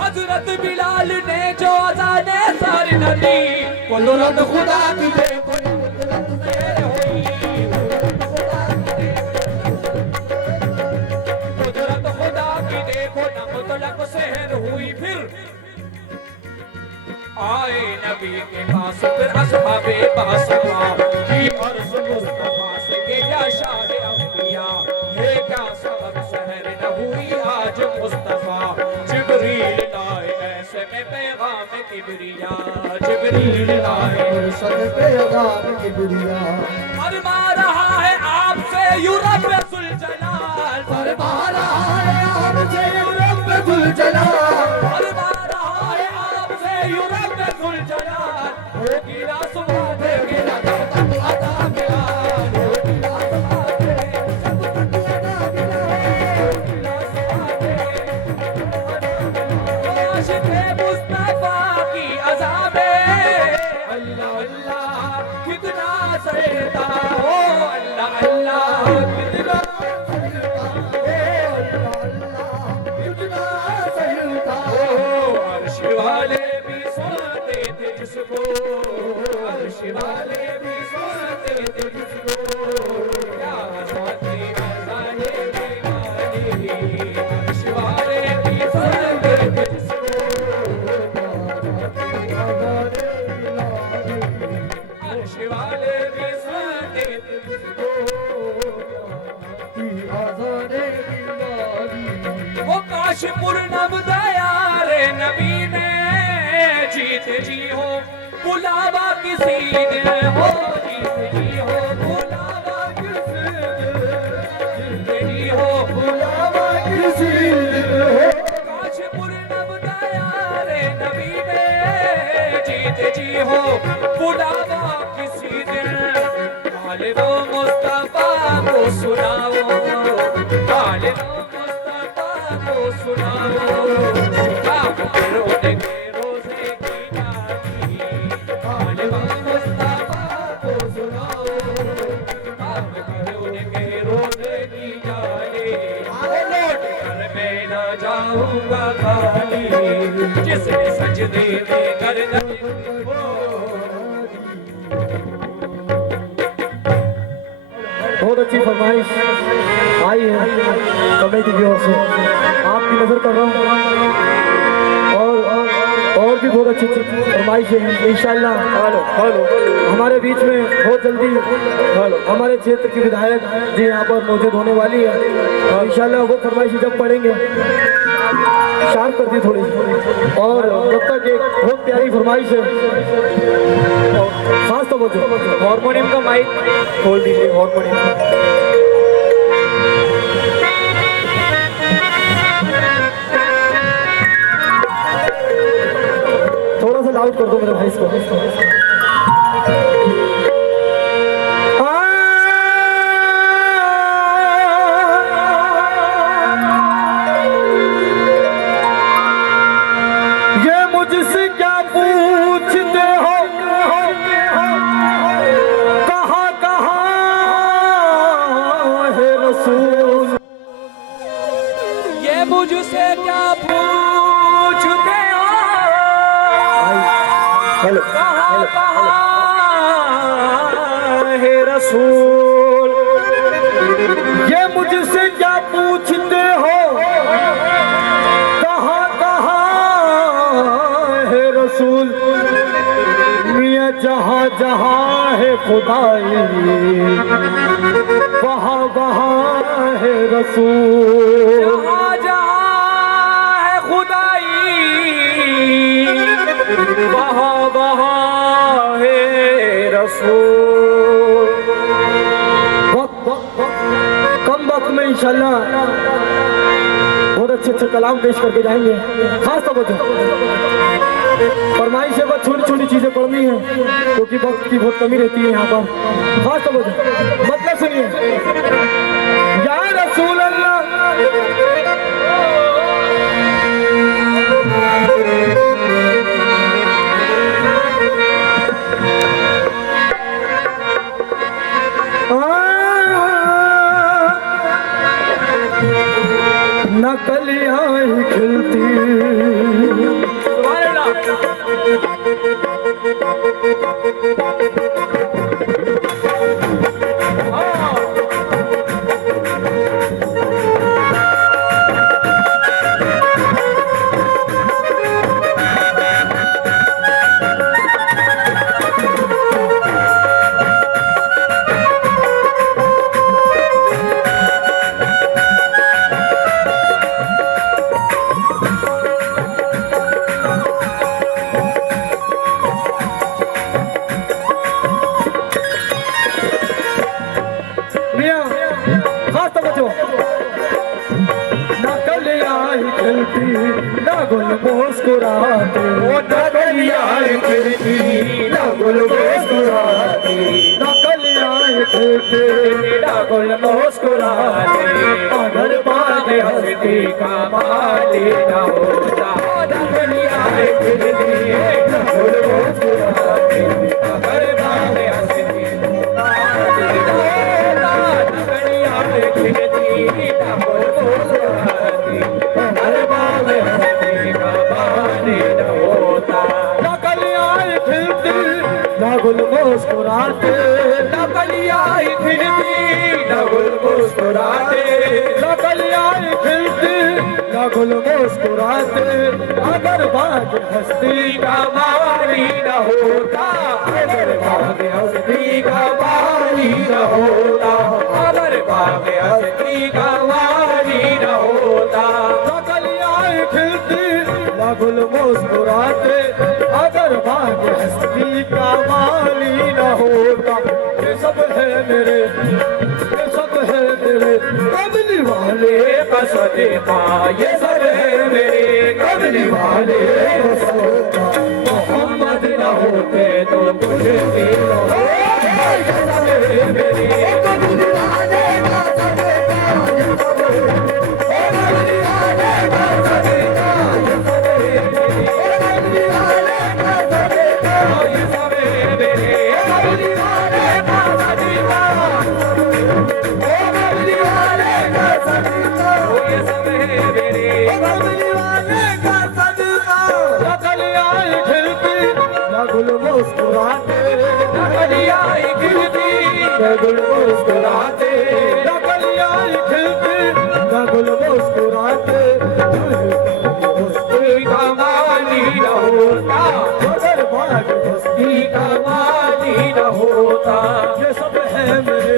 हजरत बिलाल ने जो अज़ाने सारी नदी कुदरत खुदा की है कोई कुदरत से हुई आए नबी के पास फिर असहाबे बासमा की अर्ज मुस्तफा से के या शाह अंबिया है क्या सबब शहर न हुई आज मुस्तफा जिब्रील लाए ऐसे में पैगाम किबरिया जिब्रील लाए सब पैगाम किबरिया फरमा रहा है आपसे यूरब जुलजलाल फरमा रहा है आपसे रब दुल जलाल फरमा रहा है आपसे यूरब जुलजलाल होगी रासुमा देगी ना जब तक अता मिला होगी रासुमा देगी जब तक अता मिला होगी रासुमा देगी आशिक़े मुस्तफा की अज़ाबे अल्लाह अल्लाह कितना सहता हो अल्लाह अल्लाह कितना अर्श वाले भी सुनते थे जिसको अर्श वाले भी सुनते थे जिसको क्या साथी अज़ाने बेगानी अर्श वाले भी सुनते थे जिसको अर्श वाले भी सुनते थे जिसको वो काश पूर्णम दयारे नबी ने जीते जी हो बुलावा किसी दिन हो जीते जी हो बुलावा किसी जीते जी हो बुलावा किसी दिन हो काश पूर्णम दयारे नबी ने जीते जी हो बुलावा किसी दिन गालिबो मुस्तफा को सुनाओ गालिबो को सुनाओ काम करो के रोज़े की जानी गालिबो मुस्तफा को सुनाओ काम करो के रोज़े की जानी लौट कर मैं ना जाऊंगा खाली जिसने सजदे में गर्दन बहुत अच्छी फरमाइश आई है कमेटी की ओर से आपकी नजर कर रहा हूँ और भी बहुत अच्छी अच्छी फरमाइश है इंशाल्लाह हमारे बीच में बहुत जल्दी हमारे क्षेत्र की विधायक जी यहाँ पर मौजूद होने वाली है इंशाल्लाह वो फरमाइश जब पढ़ेंगे शार्प कर दी थोड़ी और जब तक एक बहुत प्यारी फरमाइश है खास तो हारमोनियम का माइक खोल दीजिए हारमोनियम थोड़ा सा लाउड कर दो मेरे भाई इसको ये मुझसे क्या पूछते हो कहाँ कहाँ है रसूल ये मुझसे क्या पूछते हो हेलो कहाँ कहाँ है रसूल ये मुझसे क्या पूछते हो कहाँ कहाँ है रसूल मियाँ जहाँ जहाँ है खुदाई वहाँ वहाँ है रसूल जहाँ जहाँ है खुदाई वहाँ वहाँ है रसूल कम वक्त में इंशाल्लाह बहुत अच्छे अच्छे कलाम पेश करके जाएंगे खास तवज्जो फरमाइश है बस छोटी छोटी चीजें पढ़नी है क्योंकि वक्त की बहुत कमी रहती है यहाँ पर खास तवज्जो मतलब सुनिए या रसूल अल्लाह नकलियाँ ही खिलती खिलती न गुल मुस्कुराते, वो नकलियाँ खिलती न गुल मुस्कुराते, नकलियाँ खिलती न गुल मुस्कुराते, अगर बाग हस्ती का माली न होता, नकलियाँ खिलती न गुल मुस्कुराते, अगर बाग हस्ती का माली न होता, नकलियाँ खिलती न गुल मुस्कुराते, अगर बाग हस्ती का माली न होता, नकलियाँ खिलती न गुल मुस्कुराते, नकलियाँ खिलती न गुल मुस्कुराते, नकलियाँ खिलती न गुल मुस्कुराते, अगर बाग हस्ती का माली न होता, अगर बाग हस्ती का माली न होता, अगर बाग हस्ती का माली न होता, नकलियाँ खिलती न गुल मुस्कुराते, अगर बाग हस्ती का माली न होता। ये सब है मेरे, ये सब है मेरे कमली वाले का सदका, ये सब है मेरे कमली वाले का सदका, मोहम्मद न होते तो कुछ भी न हो, ये सब है मेरे कमली वाले का सदका, ये सब है कमली वाले का सदका, ये सब है मेरे कमली वाले का सदका, ये सब है मेरे कमली वाले का सदका, कमली वाले का सदका, ये सब है मेरे कमली वाले का सदका, नकलियाँ खिलती न गुल मुस्कुराते, नकलियाँ खिलती न गुल मुस्कुराते, नकलियाँ खिलती न गुल मुस्कुराते, हस्ती का माली न होता, अगर बाग हस्ती हस्ती का माली न होता, ये सब है मेरे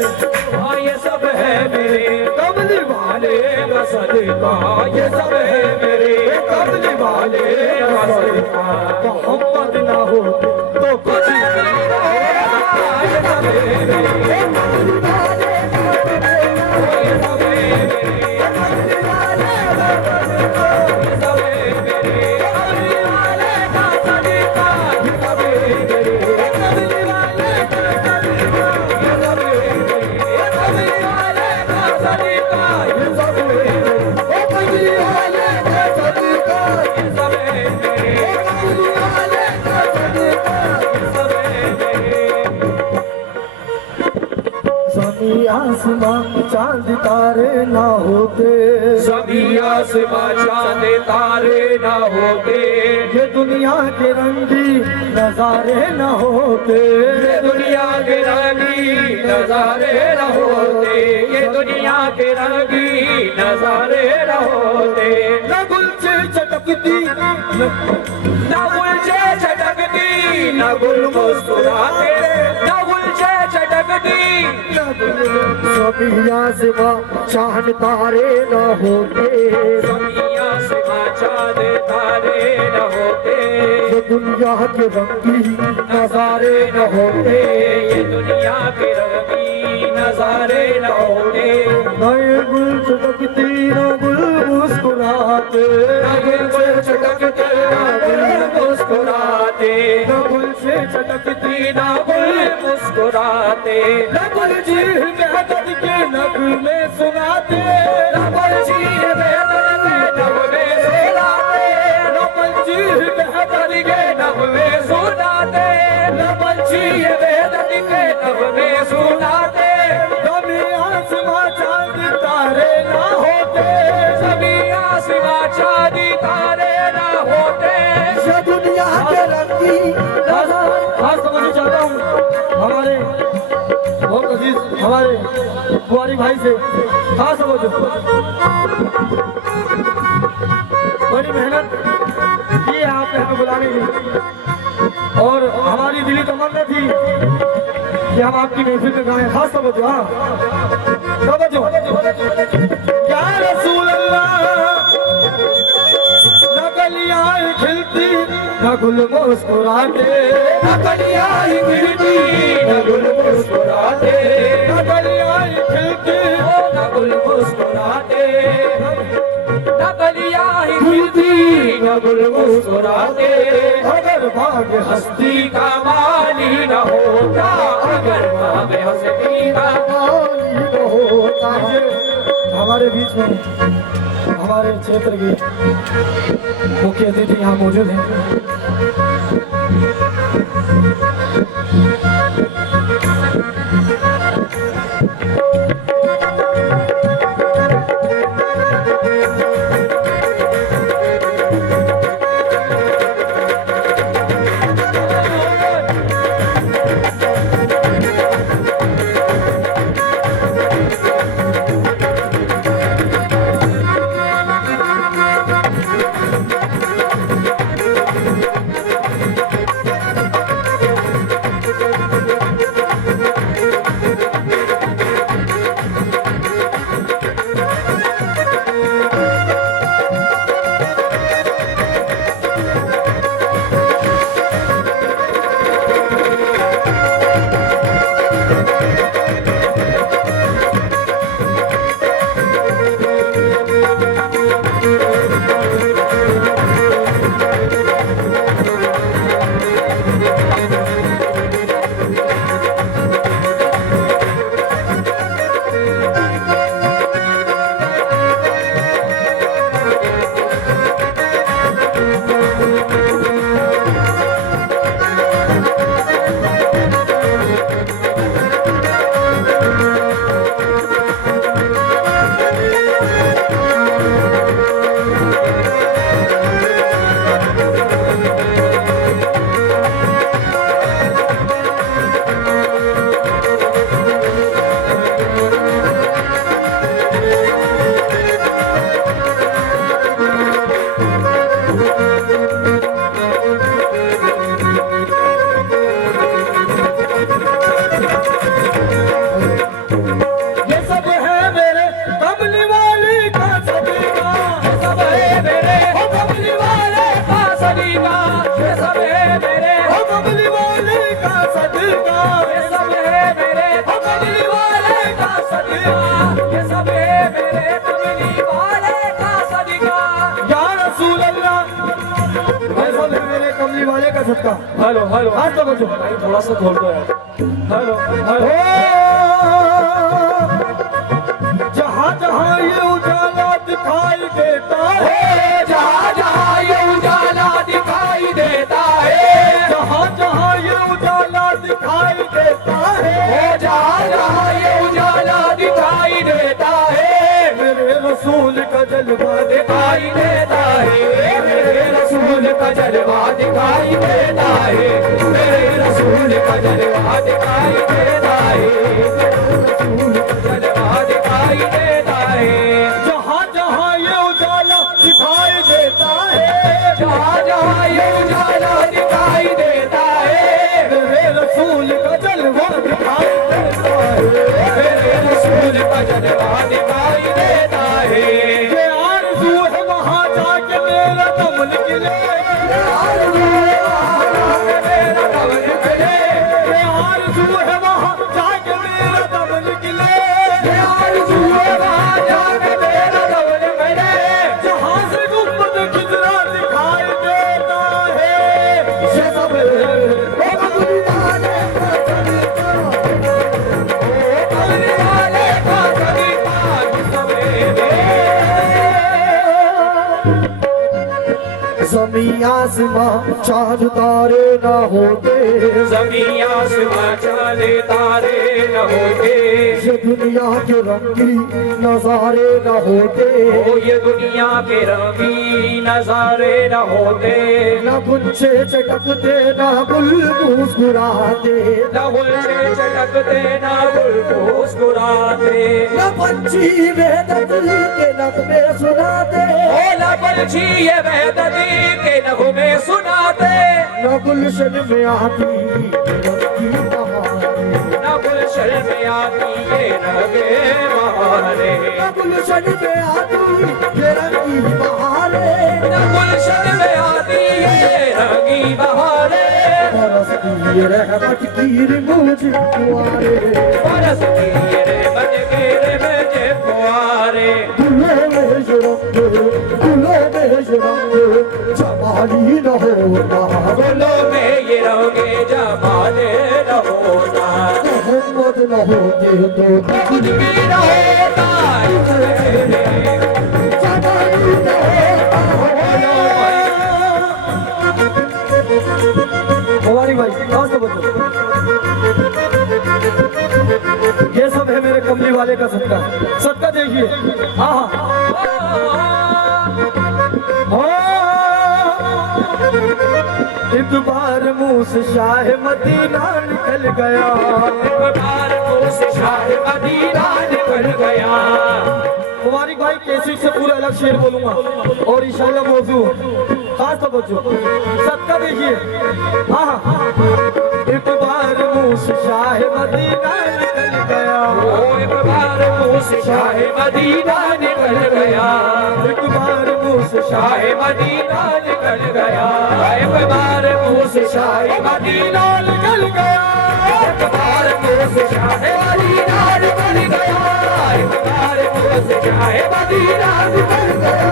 हाँ ये सब है मेरे कमली वाले का सदका, ये सब है मेरे कमली वाले का सदका, मोहम्मद ना होते तो कुछ नहीं होता, ये सब है मेरे कमली वाले का सदका, ये सब है मेरे कमली वाले का सदका, ये सब है मेरे कमली वाले का सदका, ये सब है मेरे कमली वाले का सदका, ये सब है मेरे कमली वाले का सदका, ये सब है मेरे कमली वाले का सदका, ये सब है मेरे कमली वाले का सदका, ये सब है मेरे सभी आसमां चांद तारे ना होते, सभी आसमां चांद तारे न होते, ये दुनिया के रंगी नजारे न होते, ये दुनिया के रंगी नजारे न होते, ये दुनिया के रंगी नजारे न होते, न गुल से चटकती न गुलचे चटकती न गुल मुस्कुराते, न गुलचे चटकती सभी आसमां चांद तारे न होते, सभी आसमां चांद तारे न होते, ये दुनिया के रंगी नजारे न होते, ये दुनिया के रंगी नजारे न होते, नए गुल चटकती न गुल मुस्कुराते, न गुल से चटकते न गुल मुस्कुराते, न गुल से चटकती न गुल मुस्कुराते, न गुल जी मेहनत के नगमे सुनाते, न पंछी बेदर्द नगमे सुनाते, न पंछी बेदर्द के नगमे सुनाते, न पंछी बेदर्द के नगमे सुनाते, कभी आसमां चांद तारे ना होते, सभी आसमां चांद तारे न होते, ये दुनिया के रंगी खास समझना चाहता हूँ हमारे बहुत अजीज हमारे कुंवारी भाई से, खास समझो बड़ी मेहनत की है आपने हमें बुलाने की, और हमारी दिली तमन्ना थी कि हम आपकी महफिल में गाएं, खास समझो। हाँ समझो, या रसूल अल्लाह नकलियाँ खिलती न गुल मुस्कुराते, नकलियाँ खिलती न गुल मुस्कुराते, नकलियाँ खिलती न गुल मुस्कुराते, कलियां ही खिलती न गुल मुस्कुराते, अगर भाग्य हस्ती का माली न होता, अगर भाग्य हस्ती का माली न होता। हमारे बीच में हमारे क्षेत्र के मुख्य अतिथि यहाँ मौजूद हैं। सदका। हेलो हेलो आज तो बचो थोड़ा सा खोल दो यार। हेलो हेलो जहाँ जहाँ ये उजाला दिखाई देता है, जहाँ जहाँ ये उजाला दिखाई देता है, जहाँ जहाँ ये उजाला दिखाई देता है, जहाँ जहाँ ये उजाला दिखाई देता है, मेरे रसूल का जलवा दिखाई देता है, मेरे रसूल का जलवा दिखाई देता है, मेरे रसूल का जलवा दिखाई देता है, रसूल का जलवा दिखाई देता है। जहाँ जहाँ ये उजाला दिखाई देता है, जहाँ जहाँ ये उजाला दिखाई देता है, मेरे रसूल का जलवा दिखाई देता है, मेरे रसूल का जलवा दिखाई देता है। ये आरज़ू है वहाँ जाके मेरा दम निकले, मेरा दम निकले, ये आरज़ू है वहाँ जाके मेरा दम निकले, आरज़ू है वहाँ जाके मेरा दम निकले, जहाँ से गुम्बद खिजरा दिखाई देता है, ये सब कमली वाले का सदीका सवेरे। ज़मीं आसमां चाँद तारे ना होते, ज़मीं आसमां चाँद तारे न होते, ये दुनिया के रंगी नजारे न होते, ओ ये दुनिया के रंगी नजारे न होते, न गुच्छे चटकते न गुल मुस्कुराते, न गुलशे चटकते न गुल मुस्कुराते, न पंछी वेदत के नगमे सुनाते, ओ न पंछी ये वहदती के नगमे सुनाते, न गुलशन में आती रंगी बहारें, न गुलशन में आती ये रंगे बहारे, न गुलशन में आती ये रंगी बहारें, न गुलशन में आती ये रंगी बहारे, बरसती रहमत की मुझे कुआरे, बरसती ये रहमत के मुझे फुहारे। दुल्हे में जो रंग रंग जमाली न होता, फूलों में ये रंगे जमाने न होता, मोहम्मद न होते तो खुद भी न होता, जमाली न हमारी भाई और तो बच्चों, ये सब है मेरे कमली वाले का सदका। सदका देखिए, हाँ हाँ एक बार मुंह से शाह मदीना निकल गया, बार को से शाह मदीना निकल गया। मुबारक भाई कैसे से पूरा अलग शेर बोलूंगा और इंशाल्लाह मौजू खास तो बच्चों सदका देखिए, हाँ हाँ एक बार मुंह से शाह मदीना निकल गया, एक बार मुंह से शाह मदीना निकल गया, एक बार मुंह से शाह मदीना निकल गया, एक बार मुंह से शाह मदीना निकल गया, एक बार मुंह से शाह मदीना निकल गया, एक बार मुंह से शाह मदीना निकल गया,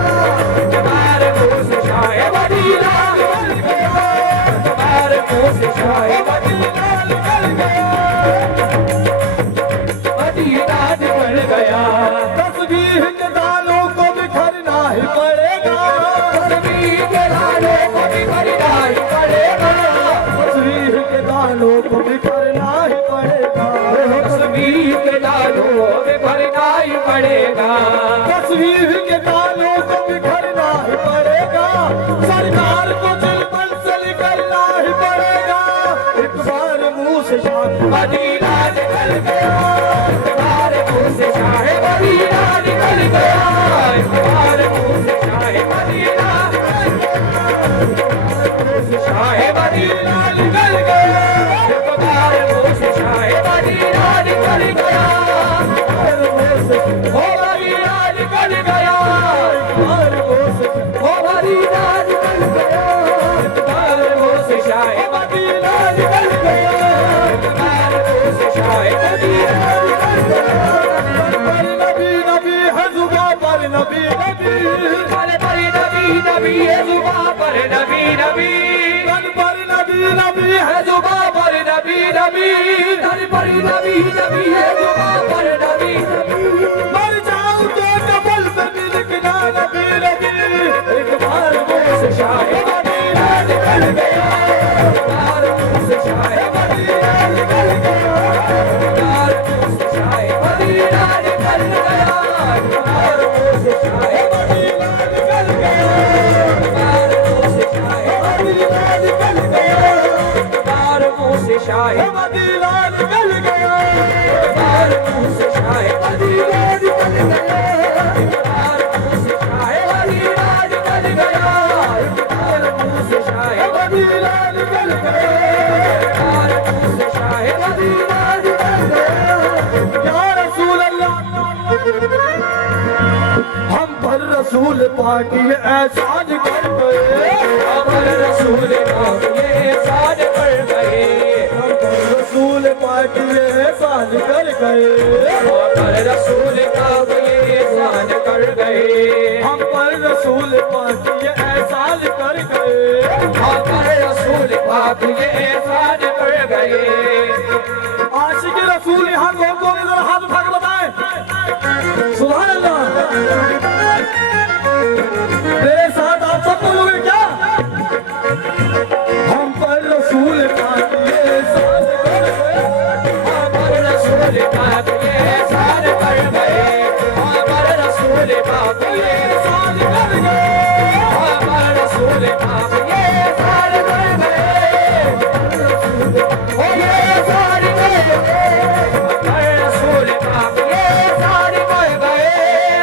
एक बार मुंह से शाह मदीना निकल गया, एक बार मुंह से शाह मदीना निकल गया, मदीना निकल गया। तस्बीह के दानों को बिखरना ही पड़ेगा, तस्बीह के दानों को बिखरना ही पड़ेगा, तस्बीह के दानों को बिखरना ही पड़ेगा, तस्बीह के दानों में भरना ही पड़ेगा, तस्बीह के दानों को बिखरना ही पड़ेगा, सरकार को जुल्मन से निकलना ही पड़ेगा। एक बार मुंह से शाह मदीना निकल गया, एक बार मुंह से शाह मदीना निकल गया, एक बार मुंह से शाह मदीना निकल गया, शाह मदीना निकल गया, एक बार मुंह से शाह मदीना निकल गया, ओ मदीना निकल गया, ओ मदीना निकल गया, एक बार मुंह से शाह मदीना निकल गया, एक बार मुंह से शाह मदीना निकल गया। पर नबी नबी है जुबां पर नबी नबी, पर नबी नबी है जुबां पर नबी नबी, पर नबी नबी है है जुबां पर नबी नबी, पर नबी नबी है जुबां पर नबी नबी, मर जाऊं तो कबल में भी लिखना नबी नबी। एक बार मुंह से शाह मदीना निकल गया, एक बार मुंह से शाह मदीना निकल गया, एक बार मुंह से शाह मदीना निकल गया, एक बार मुंह से शाह मदीना निकल गया, एक बार मुंह से शाह मदीना निकल गया, एक बार मुंह से शाह मदीना निकल गया, एक बार मुंह से शाह मदीना निकल गया, एक बार मुंह से शाह मदीना निकल गया, एक बार मुंह से शाह मदीना निकल गया, एक बार मुंह से शाह मदीना निकल गया। या रसूल अल्लाह हम पर रसूल पाक ये एहसान कर गए, अमर रसूल पाक ये एहसान कर गए, हम पर रसूल पाक ये एहसान कर गए, अमर रसूल पाक ये एहसान कर गए, हम पर रसूल पाक ये एहसान कर गए। अमर रसूल पाक ये एहसान कर गए। आशिक रसूल यहाँ कौन कौन इधर हाथ उठा के बताएं। सुभान अल्लाह। मेरे साथ आप सब बोलोगे क्या? हम पर रसूल पाक ये एहसान कर गए, अमर रसूल पाक ये एहसान कर गए, अमर रसूल पाक ये एहसान कर गए, अमर रसूल पाक ये एहसान कर गए, ओ ये एहसान कर गए, अमर रसूल पाक ये एहसान कर गए,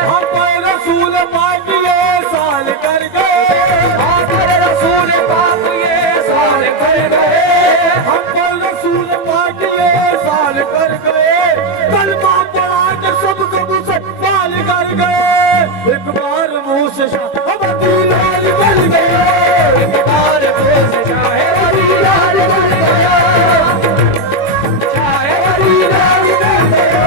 हम पर रसूल पाक ये एहसान कर गए, अमर रसूल पाक ये एहसान कर गए, हम पर रसूल पाक ये एहसान कर गए। कलमा पढ़ा के सबको मुसलमान कर गए। एक बार मुंह से मदीना निकल गए, एक बार मुंह से शाह मदीना निकल गया, शाह मदीना निकल गया,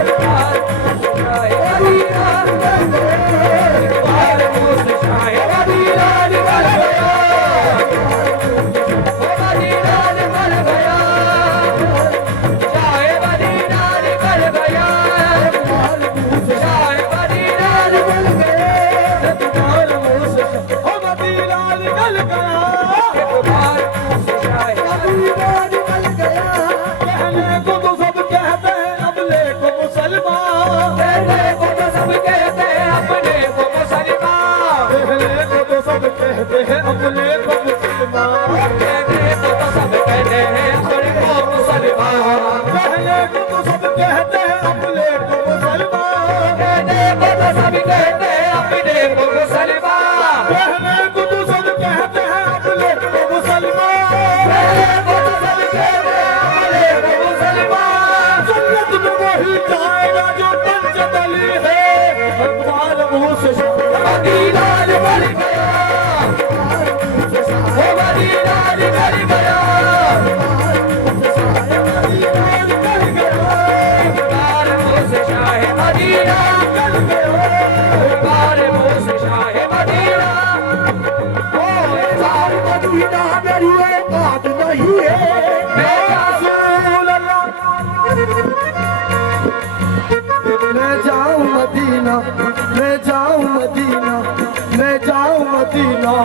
एक बार मुंह से शाह मदीना निकल गया, एक बार मुंह से शाह मदीना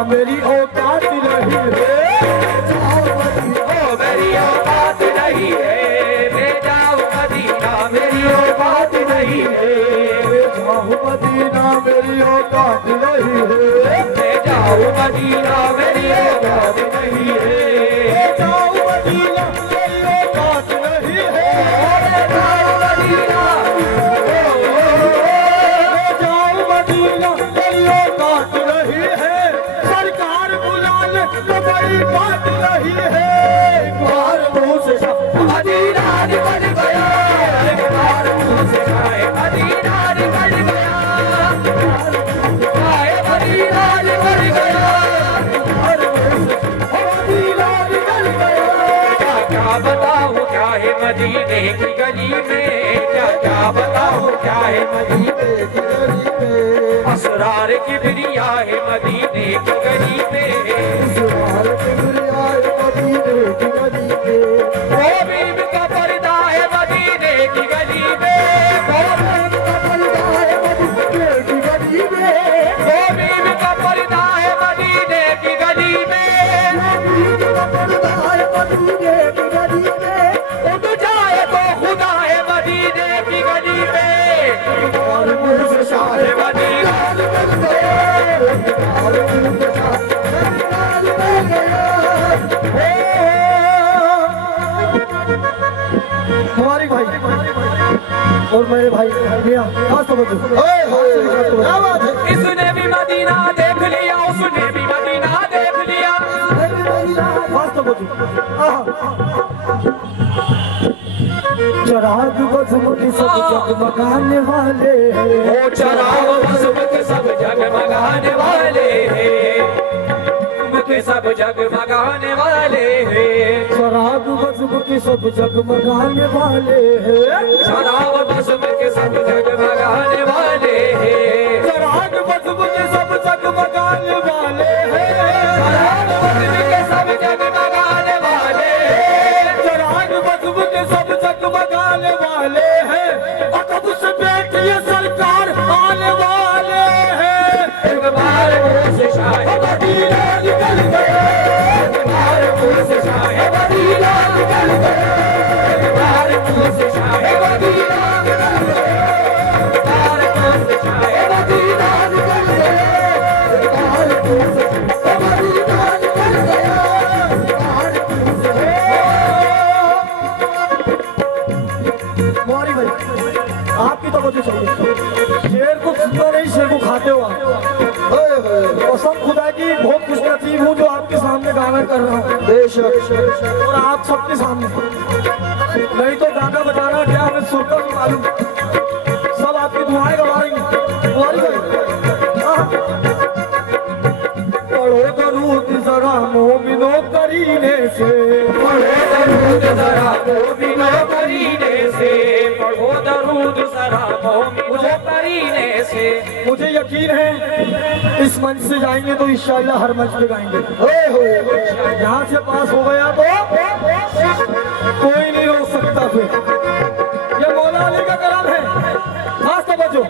मेरी औकात नहीं है। जाओ मदीना मेरी औकात नहीं है, ले जाओ मदीना मेरी औकात नहीं है, जाओ मदीना मेरी औकात नहीं है। ले जाओ मदीना मेरी औकात नहीं है, जाओ मदीना मेरी औकात नहीं है। ले जाओ मदीना, जाओ मदीना मेरी औकात नहीं है। सरकार बुला ले तो बड़ी बात नहीं है। एक बार मुंह से मदीना निकल गया, एक बार मुंह से जाए मदीना निकल गया, जाए मदीना निकल गया, मदीना निकल गया। क्या बताऊं क्या है मदीने की गली में, क्या बताऊं क्या है मदीने की गली में, असरार की बिरिया है मदीने की गली में, वो बीब का पर्दा है मदीने की गली में, वो बीब का पर्दा है मदीने की गली में, वो बीब का पर्दा है मदीने की गली में, उठ जाए तो खुदा है मदीने की गली में, और मुझ से शाह मदीना हमारी भाई और मेरे भाई भैया खास तवज्जो। क्या बात है। इसने भी मदीना देख लिया, उसने भी मदीना देख लिया, खास तवज्जो। चराग बज़्म के सब जगमगाने वाले हैं, वो चराग बज़्म के सब जगमगाने वाले हैं, के सब जगमगाने वाले हैं, चराग बज़्म के सब जगमगाने वाले हैं, चराग बज़्म के सब जगमगाने वाले हैं, चराग बज़्म के सब जगमगाने वाले हैं, चराग बज़्म के सब जगमगाने वाले हैं, चराग बज़्म के सब जगमगाने वाले हैं। अकब से बैठिए सरकार आने वाले हैं। एक बार मुंह से शाह मदीना निकल गया, एक बार मुंह से शाह मदीना निकल गया, एक बार मुंह से शाह मदीना निकल गया, एक बार मुंह से शाह मदीना निकल गया, एक बार मुंह से शाह मदीना निकल गया, एक बार मुंह से मोहरी भाई आपकी तो वजह चाहिए। शेर को सुनते नहीं, शेर को खाते हो आप। कसम खुदा की बहुत खुश नसीब हूँ जो आपके सामने गाना कर रहा हूँ, बेशक, और आप सबके सामने। नहीं तो गाना बजाना क्या हमें सुर का भी मालूम, सब आपकी दुआएं गवाएंगे। मोहरी भाई पढ़ो दरूद जरा मोमिनो करीने से, पढ़ो दरूद जरा मोमिनो करीने से, पढ़ो दरूद जरा मोमिनो करीने से। मुझे यकीन है इस मंच से जाएंगे तो इंशाअल्लाह हर मंच पे गाएंगे। यहाँ से पास हो गया तो कोई नहीं रोक सकता। फिर ये मौला अली का कलाम है, खास तवज्जो।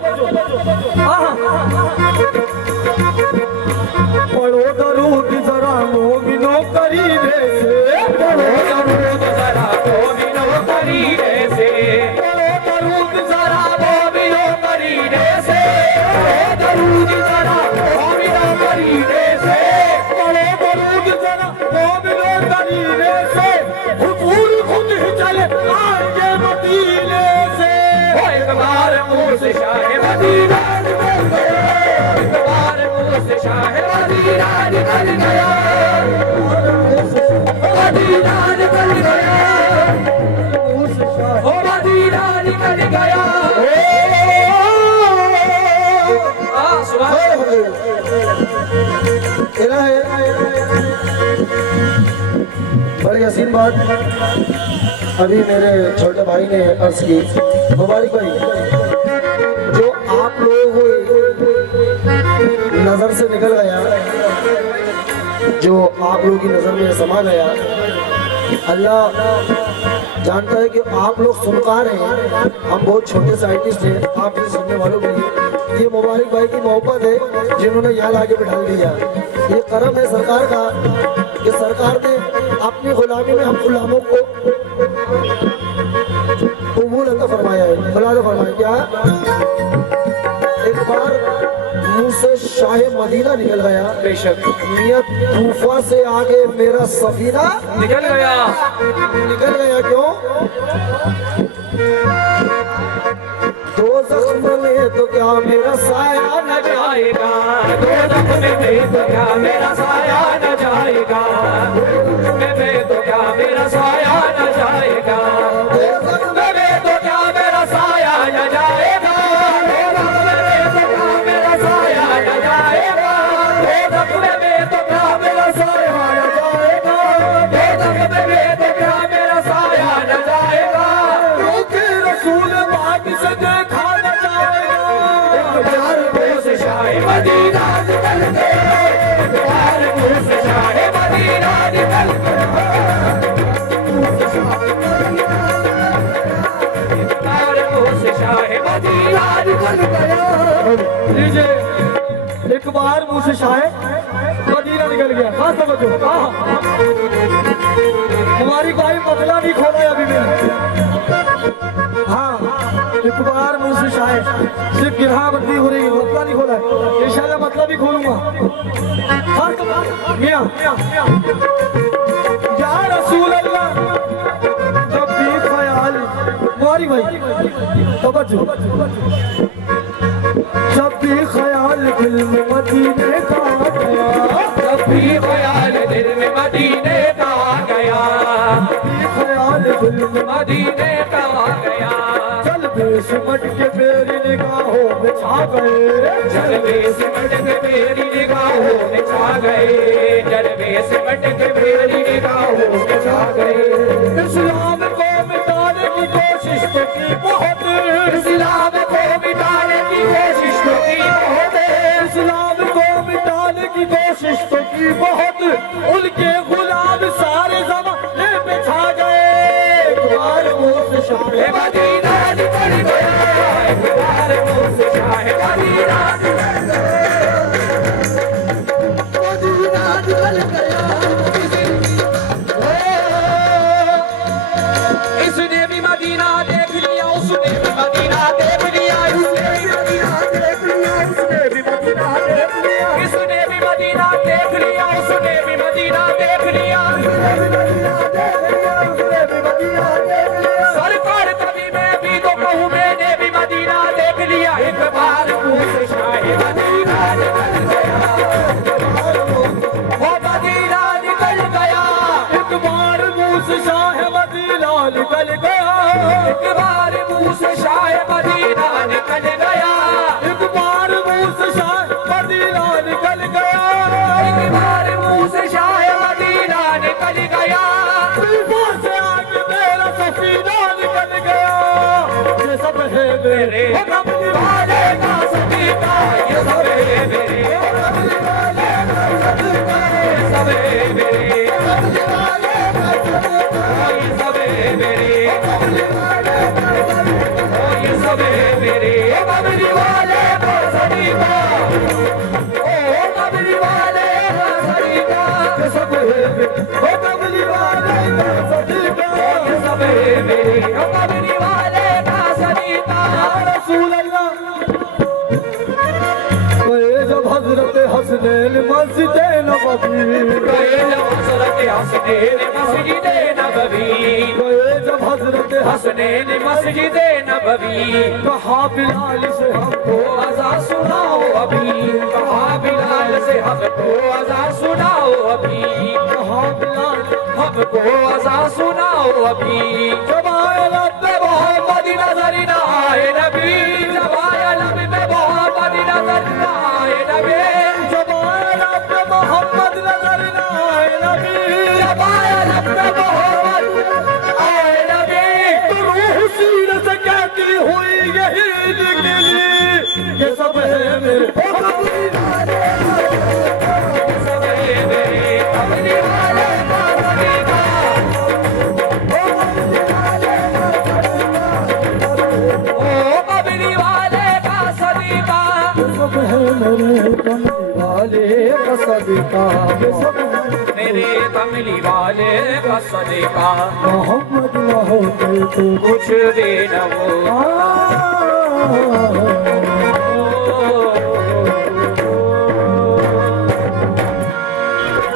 पढ़ो दरूद जरा मोमिनो करीने से, पढ़ो दरूद जरा मोमिनो करीने से, पढ़ो दरूद जरा मोमिनो करीने से, पढ़ो दरूद जरा मोमिनो करीने से, पढ़ो दरूद जरा मोमिनो करीने से, हुजूर खुद ही चले आएंगे मदीने से। एक बार मुंह से शाह मदीना निकल गया, एक बार मुंह से शाह मदीना निकल गया, मदीना निकल गया, ओ मदीना निकल गया। बड़ी हसीन बात अभी मेरे छोटे भाई ने अर्ज की। मुबारक भाई, जो आप लोग नजर से निकल गया, जो आप लोगों की नजर में समा गया, अल्लाह जानता है कि आप लोग सुनकार हैं, हम बहुत छोटे से आर्टिस्ट हैं, आप सुनने वालों के लिए ये मुबारक भाई की मोहब्बत है जिन्होंने यहाँ लाके बिठा दिया। ये करम है सरकार का कि सरकार ने अपनी गुलामी में हम गुलामों को कबूल अता फरमाया है। बुला दो फरमाया क्या? एक बार मुंह से शाह मदीना निकल गया, बेशक मियां तूफा से आगे मेरा सफीना निकल गया। क्यों? दो जख्म में तो क्या मेरा साया न जाएगा, दो जख्म में तो क्या मेरा साया न जाएगा, में तो क्या मेरा साया न जाएगा, में तो क्या मेरा साया न जाएगा, मदीना निकल गया, प्यार मुझ से शाहे मदीना निकल गया, प्यार मुझ से शाहे मदीना निकल गया। लीजिए, एक बार मुंह से शाहे मदीना निकल गया। खास समझो, हमारी भाई मतला नहीं खोला है अभी मैंने। हाँ, एक बार मुंह से शाहे सिर्फ गिरहाबंदी हो रही है, मतला नहीं खोला है। इंशाल्लाह मतला भी खोलूंगा। मियां या रसूल अल्लाह, जब भी ख्याल हमारी भाई तवज्जो, जब भी ख्याल दिल में मदीने का गया, जब भी ख्याल दिल में मदीने का गया, ख्याल दिल में मदीने का गया, जलवे सिमट के मेरी निगाहों में छा गए, जलवे सिमट के मेरी निगाहों में छा गए, जलवे सिमट के मेरी निगाहों में छा गए। इस्लाम को मिटाने की कोशिश तो की बहुत, इस्लाम को मिटाने की कोशिश तो की बहुत, इस्लाम को मिटाने की कोशिश तो की बहुत, उनके गुलाम सारे ज़माने में छा गए। एक बार मुंह से शाहे मदीना निकल गया, एक बार मुंह से शाहे मदीना निकल गया, मदीना निकल गया। इसने भी मदीना देख लिया, उसने भी मदीना देख लिया, इसने भी मदीना देख लिया, उसने भी मदीना देख लिया, इसने भी मदीना देख लिया, उसने भी मदीना देख लिया, सरकार कभी मैं भी तो कहूँ मैंने भी मदीना देख लिया। एक बार मुंह से शाहे मदीना निकल गया, वो मदीना निकल गया, एक बार मुंह से शाहे मदीना निकल गया, एक बार मुंह से शाहे मदीना निकल गया, एक बार मुंह से शाहे मदीना निकल गया, एक बार मुंह से शाहे मदीना निकल गया, तूफा से आगे मेरा सफीना निकल गया। ये सब है मेरे ओ कमली वाले का सदीका, ये सब है मेरे, ओ कमली वाले का सदीका, ये सब है मेरे, कमली वाले का सदीका, ये सब है मेरे, कमली वाले का सदीका, ये सब है मेरे, कमली वाले का सदीका, ओ कमली वाले का सदीका, ये सब है मेरे, ओ कमली वाले का सदीका, ये सब है मेरे, ओ कमली वाले का सदीका। या रसूल अल्लाह, गए जब हजरत हसनैन मस्जिद नबवी, गए जब हजरत हसनैन मस्जिद नबवी, गए जब हजरत हसनैन मस्जिद नबवी, कहा बिलाल से हमको अज़ा सुनाओ अभी, कहा बिलाल से हमको अज़ा सुनाओ अभी, कहा बिलाल हमको अज़ा सुनाओ अभी। जब आए लब पे मोहम्मद नजर न आए नबी, जब आया लब पे मोहम्मद नजर न आए नबी, जब आए लब पे मोहम्मद नजर न आए नबी, जब आया लब पे मोहम्मद आए नबी, तो रूह सीरत कहती हुई यही निकली, ये सब है मेरे ओ कमली वाले ये सब है मेरे, कमली वाले का सदीका, ओ कमली वाले का सदीका, सब है मेरे कमली वाले का सदका मेरे कमली वाले का सदका मोहम्मद मोहम्मद तो कुछ भी न हो।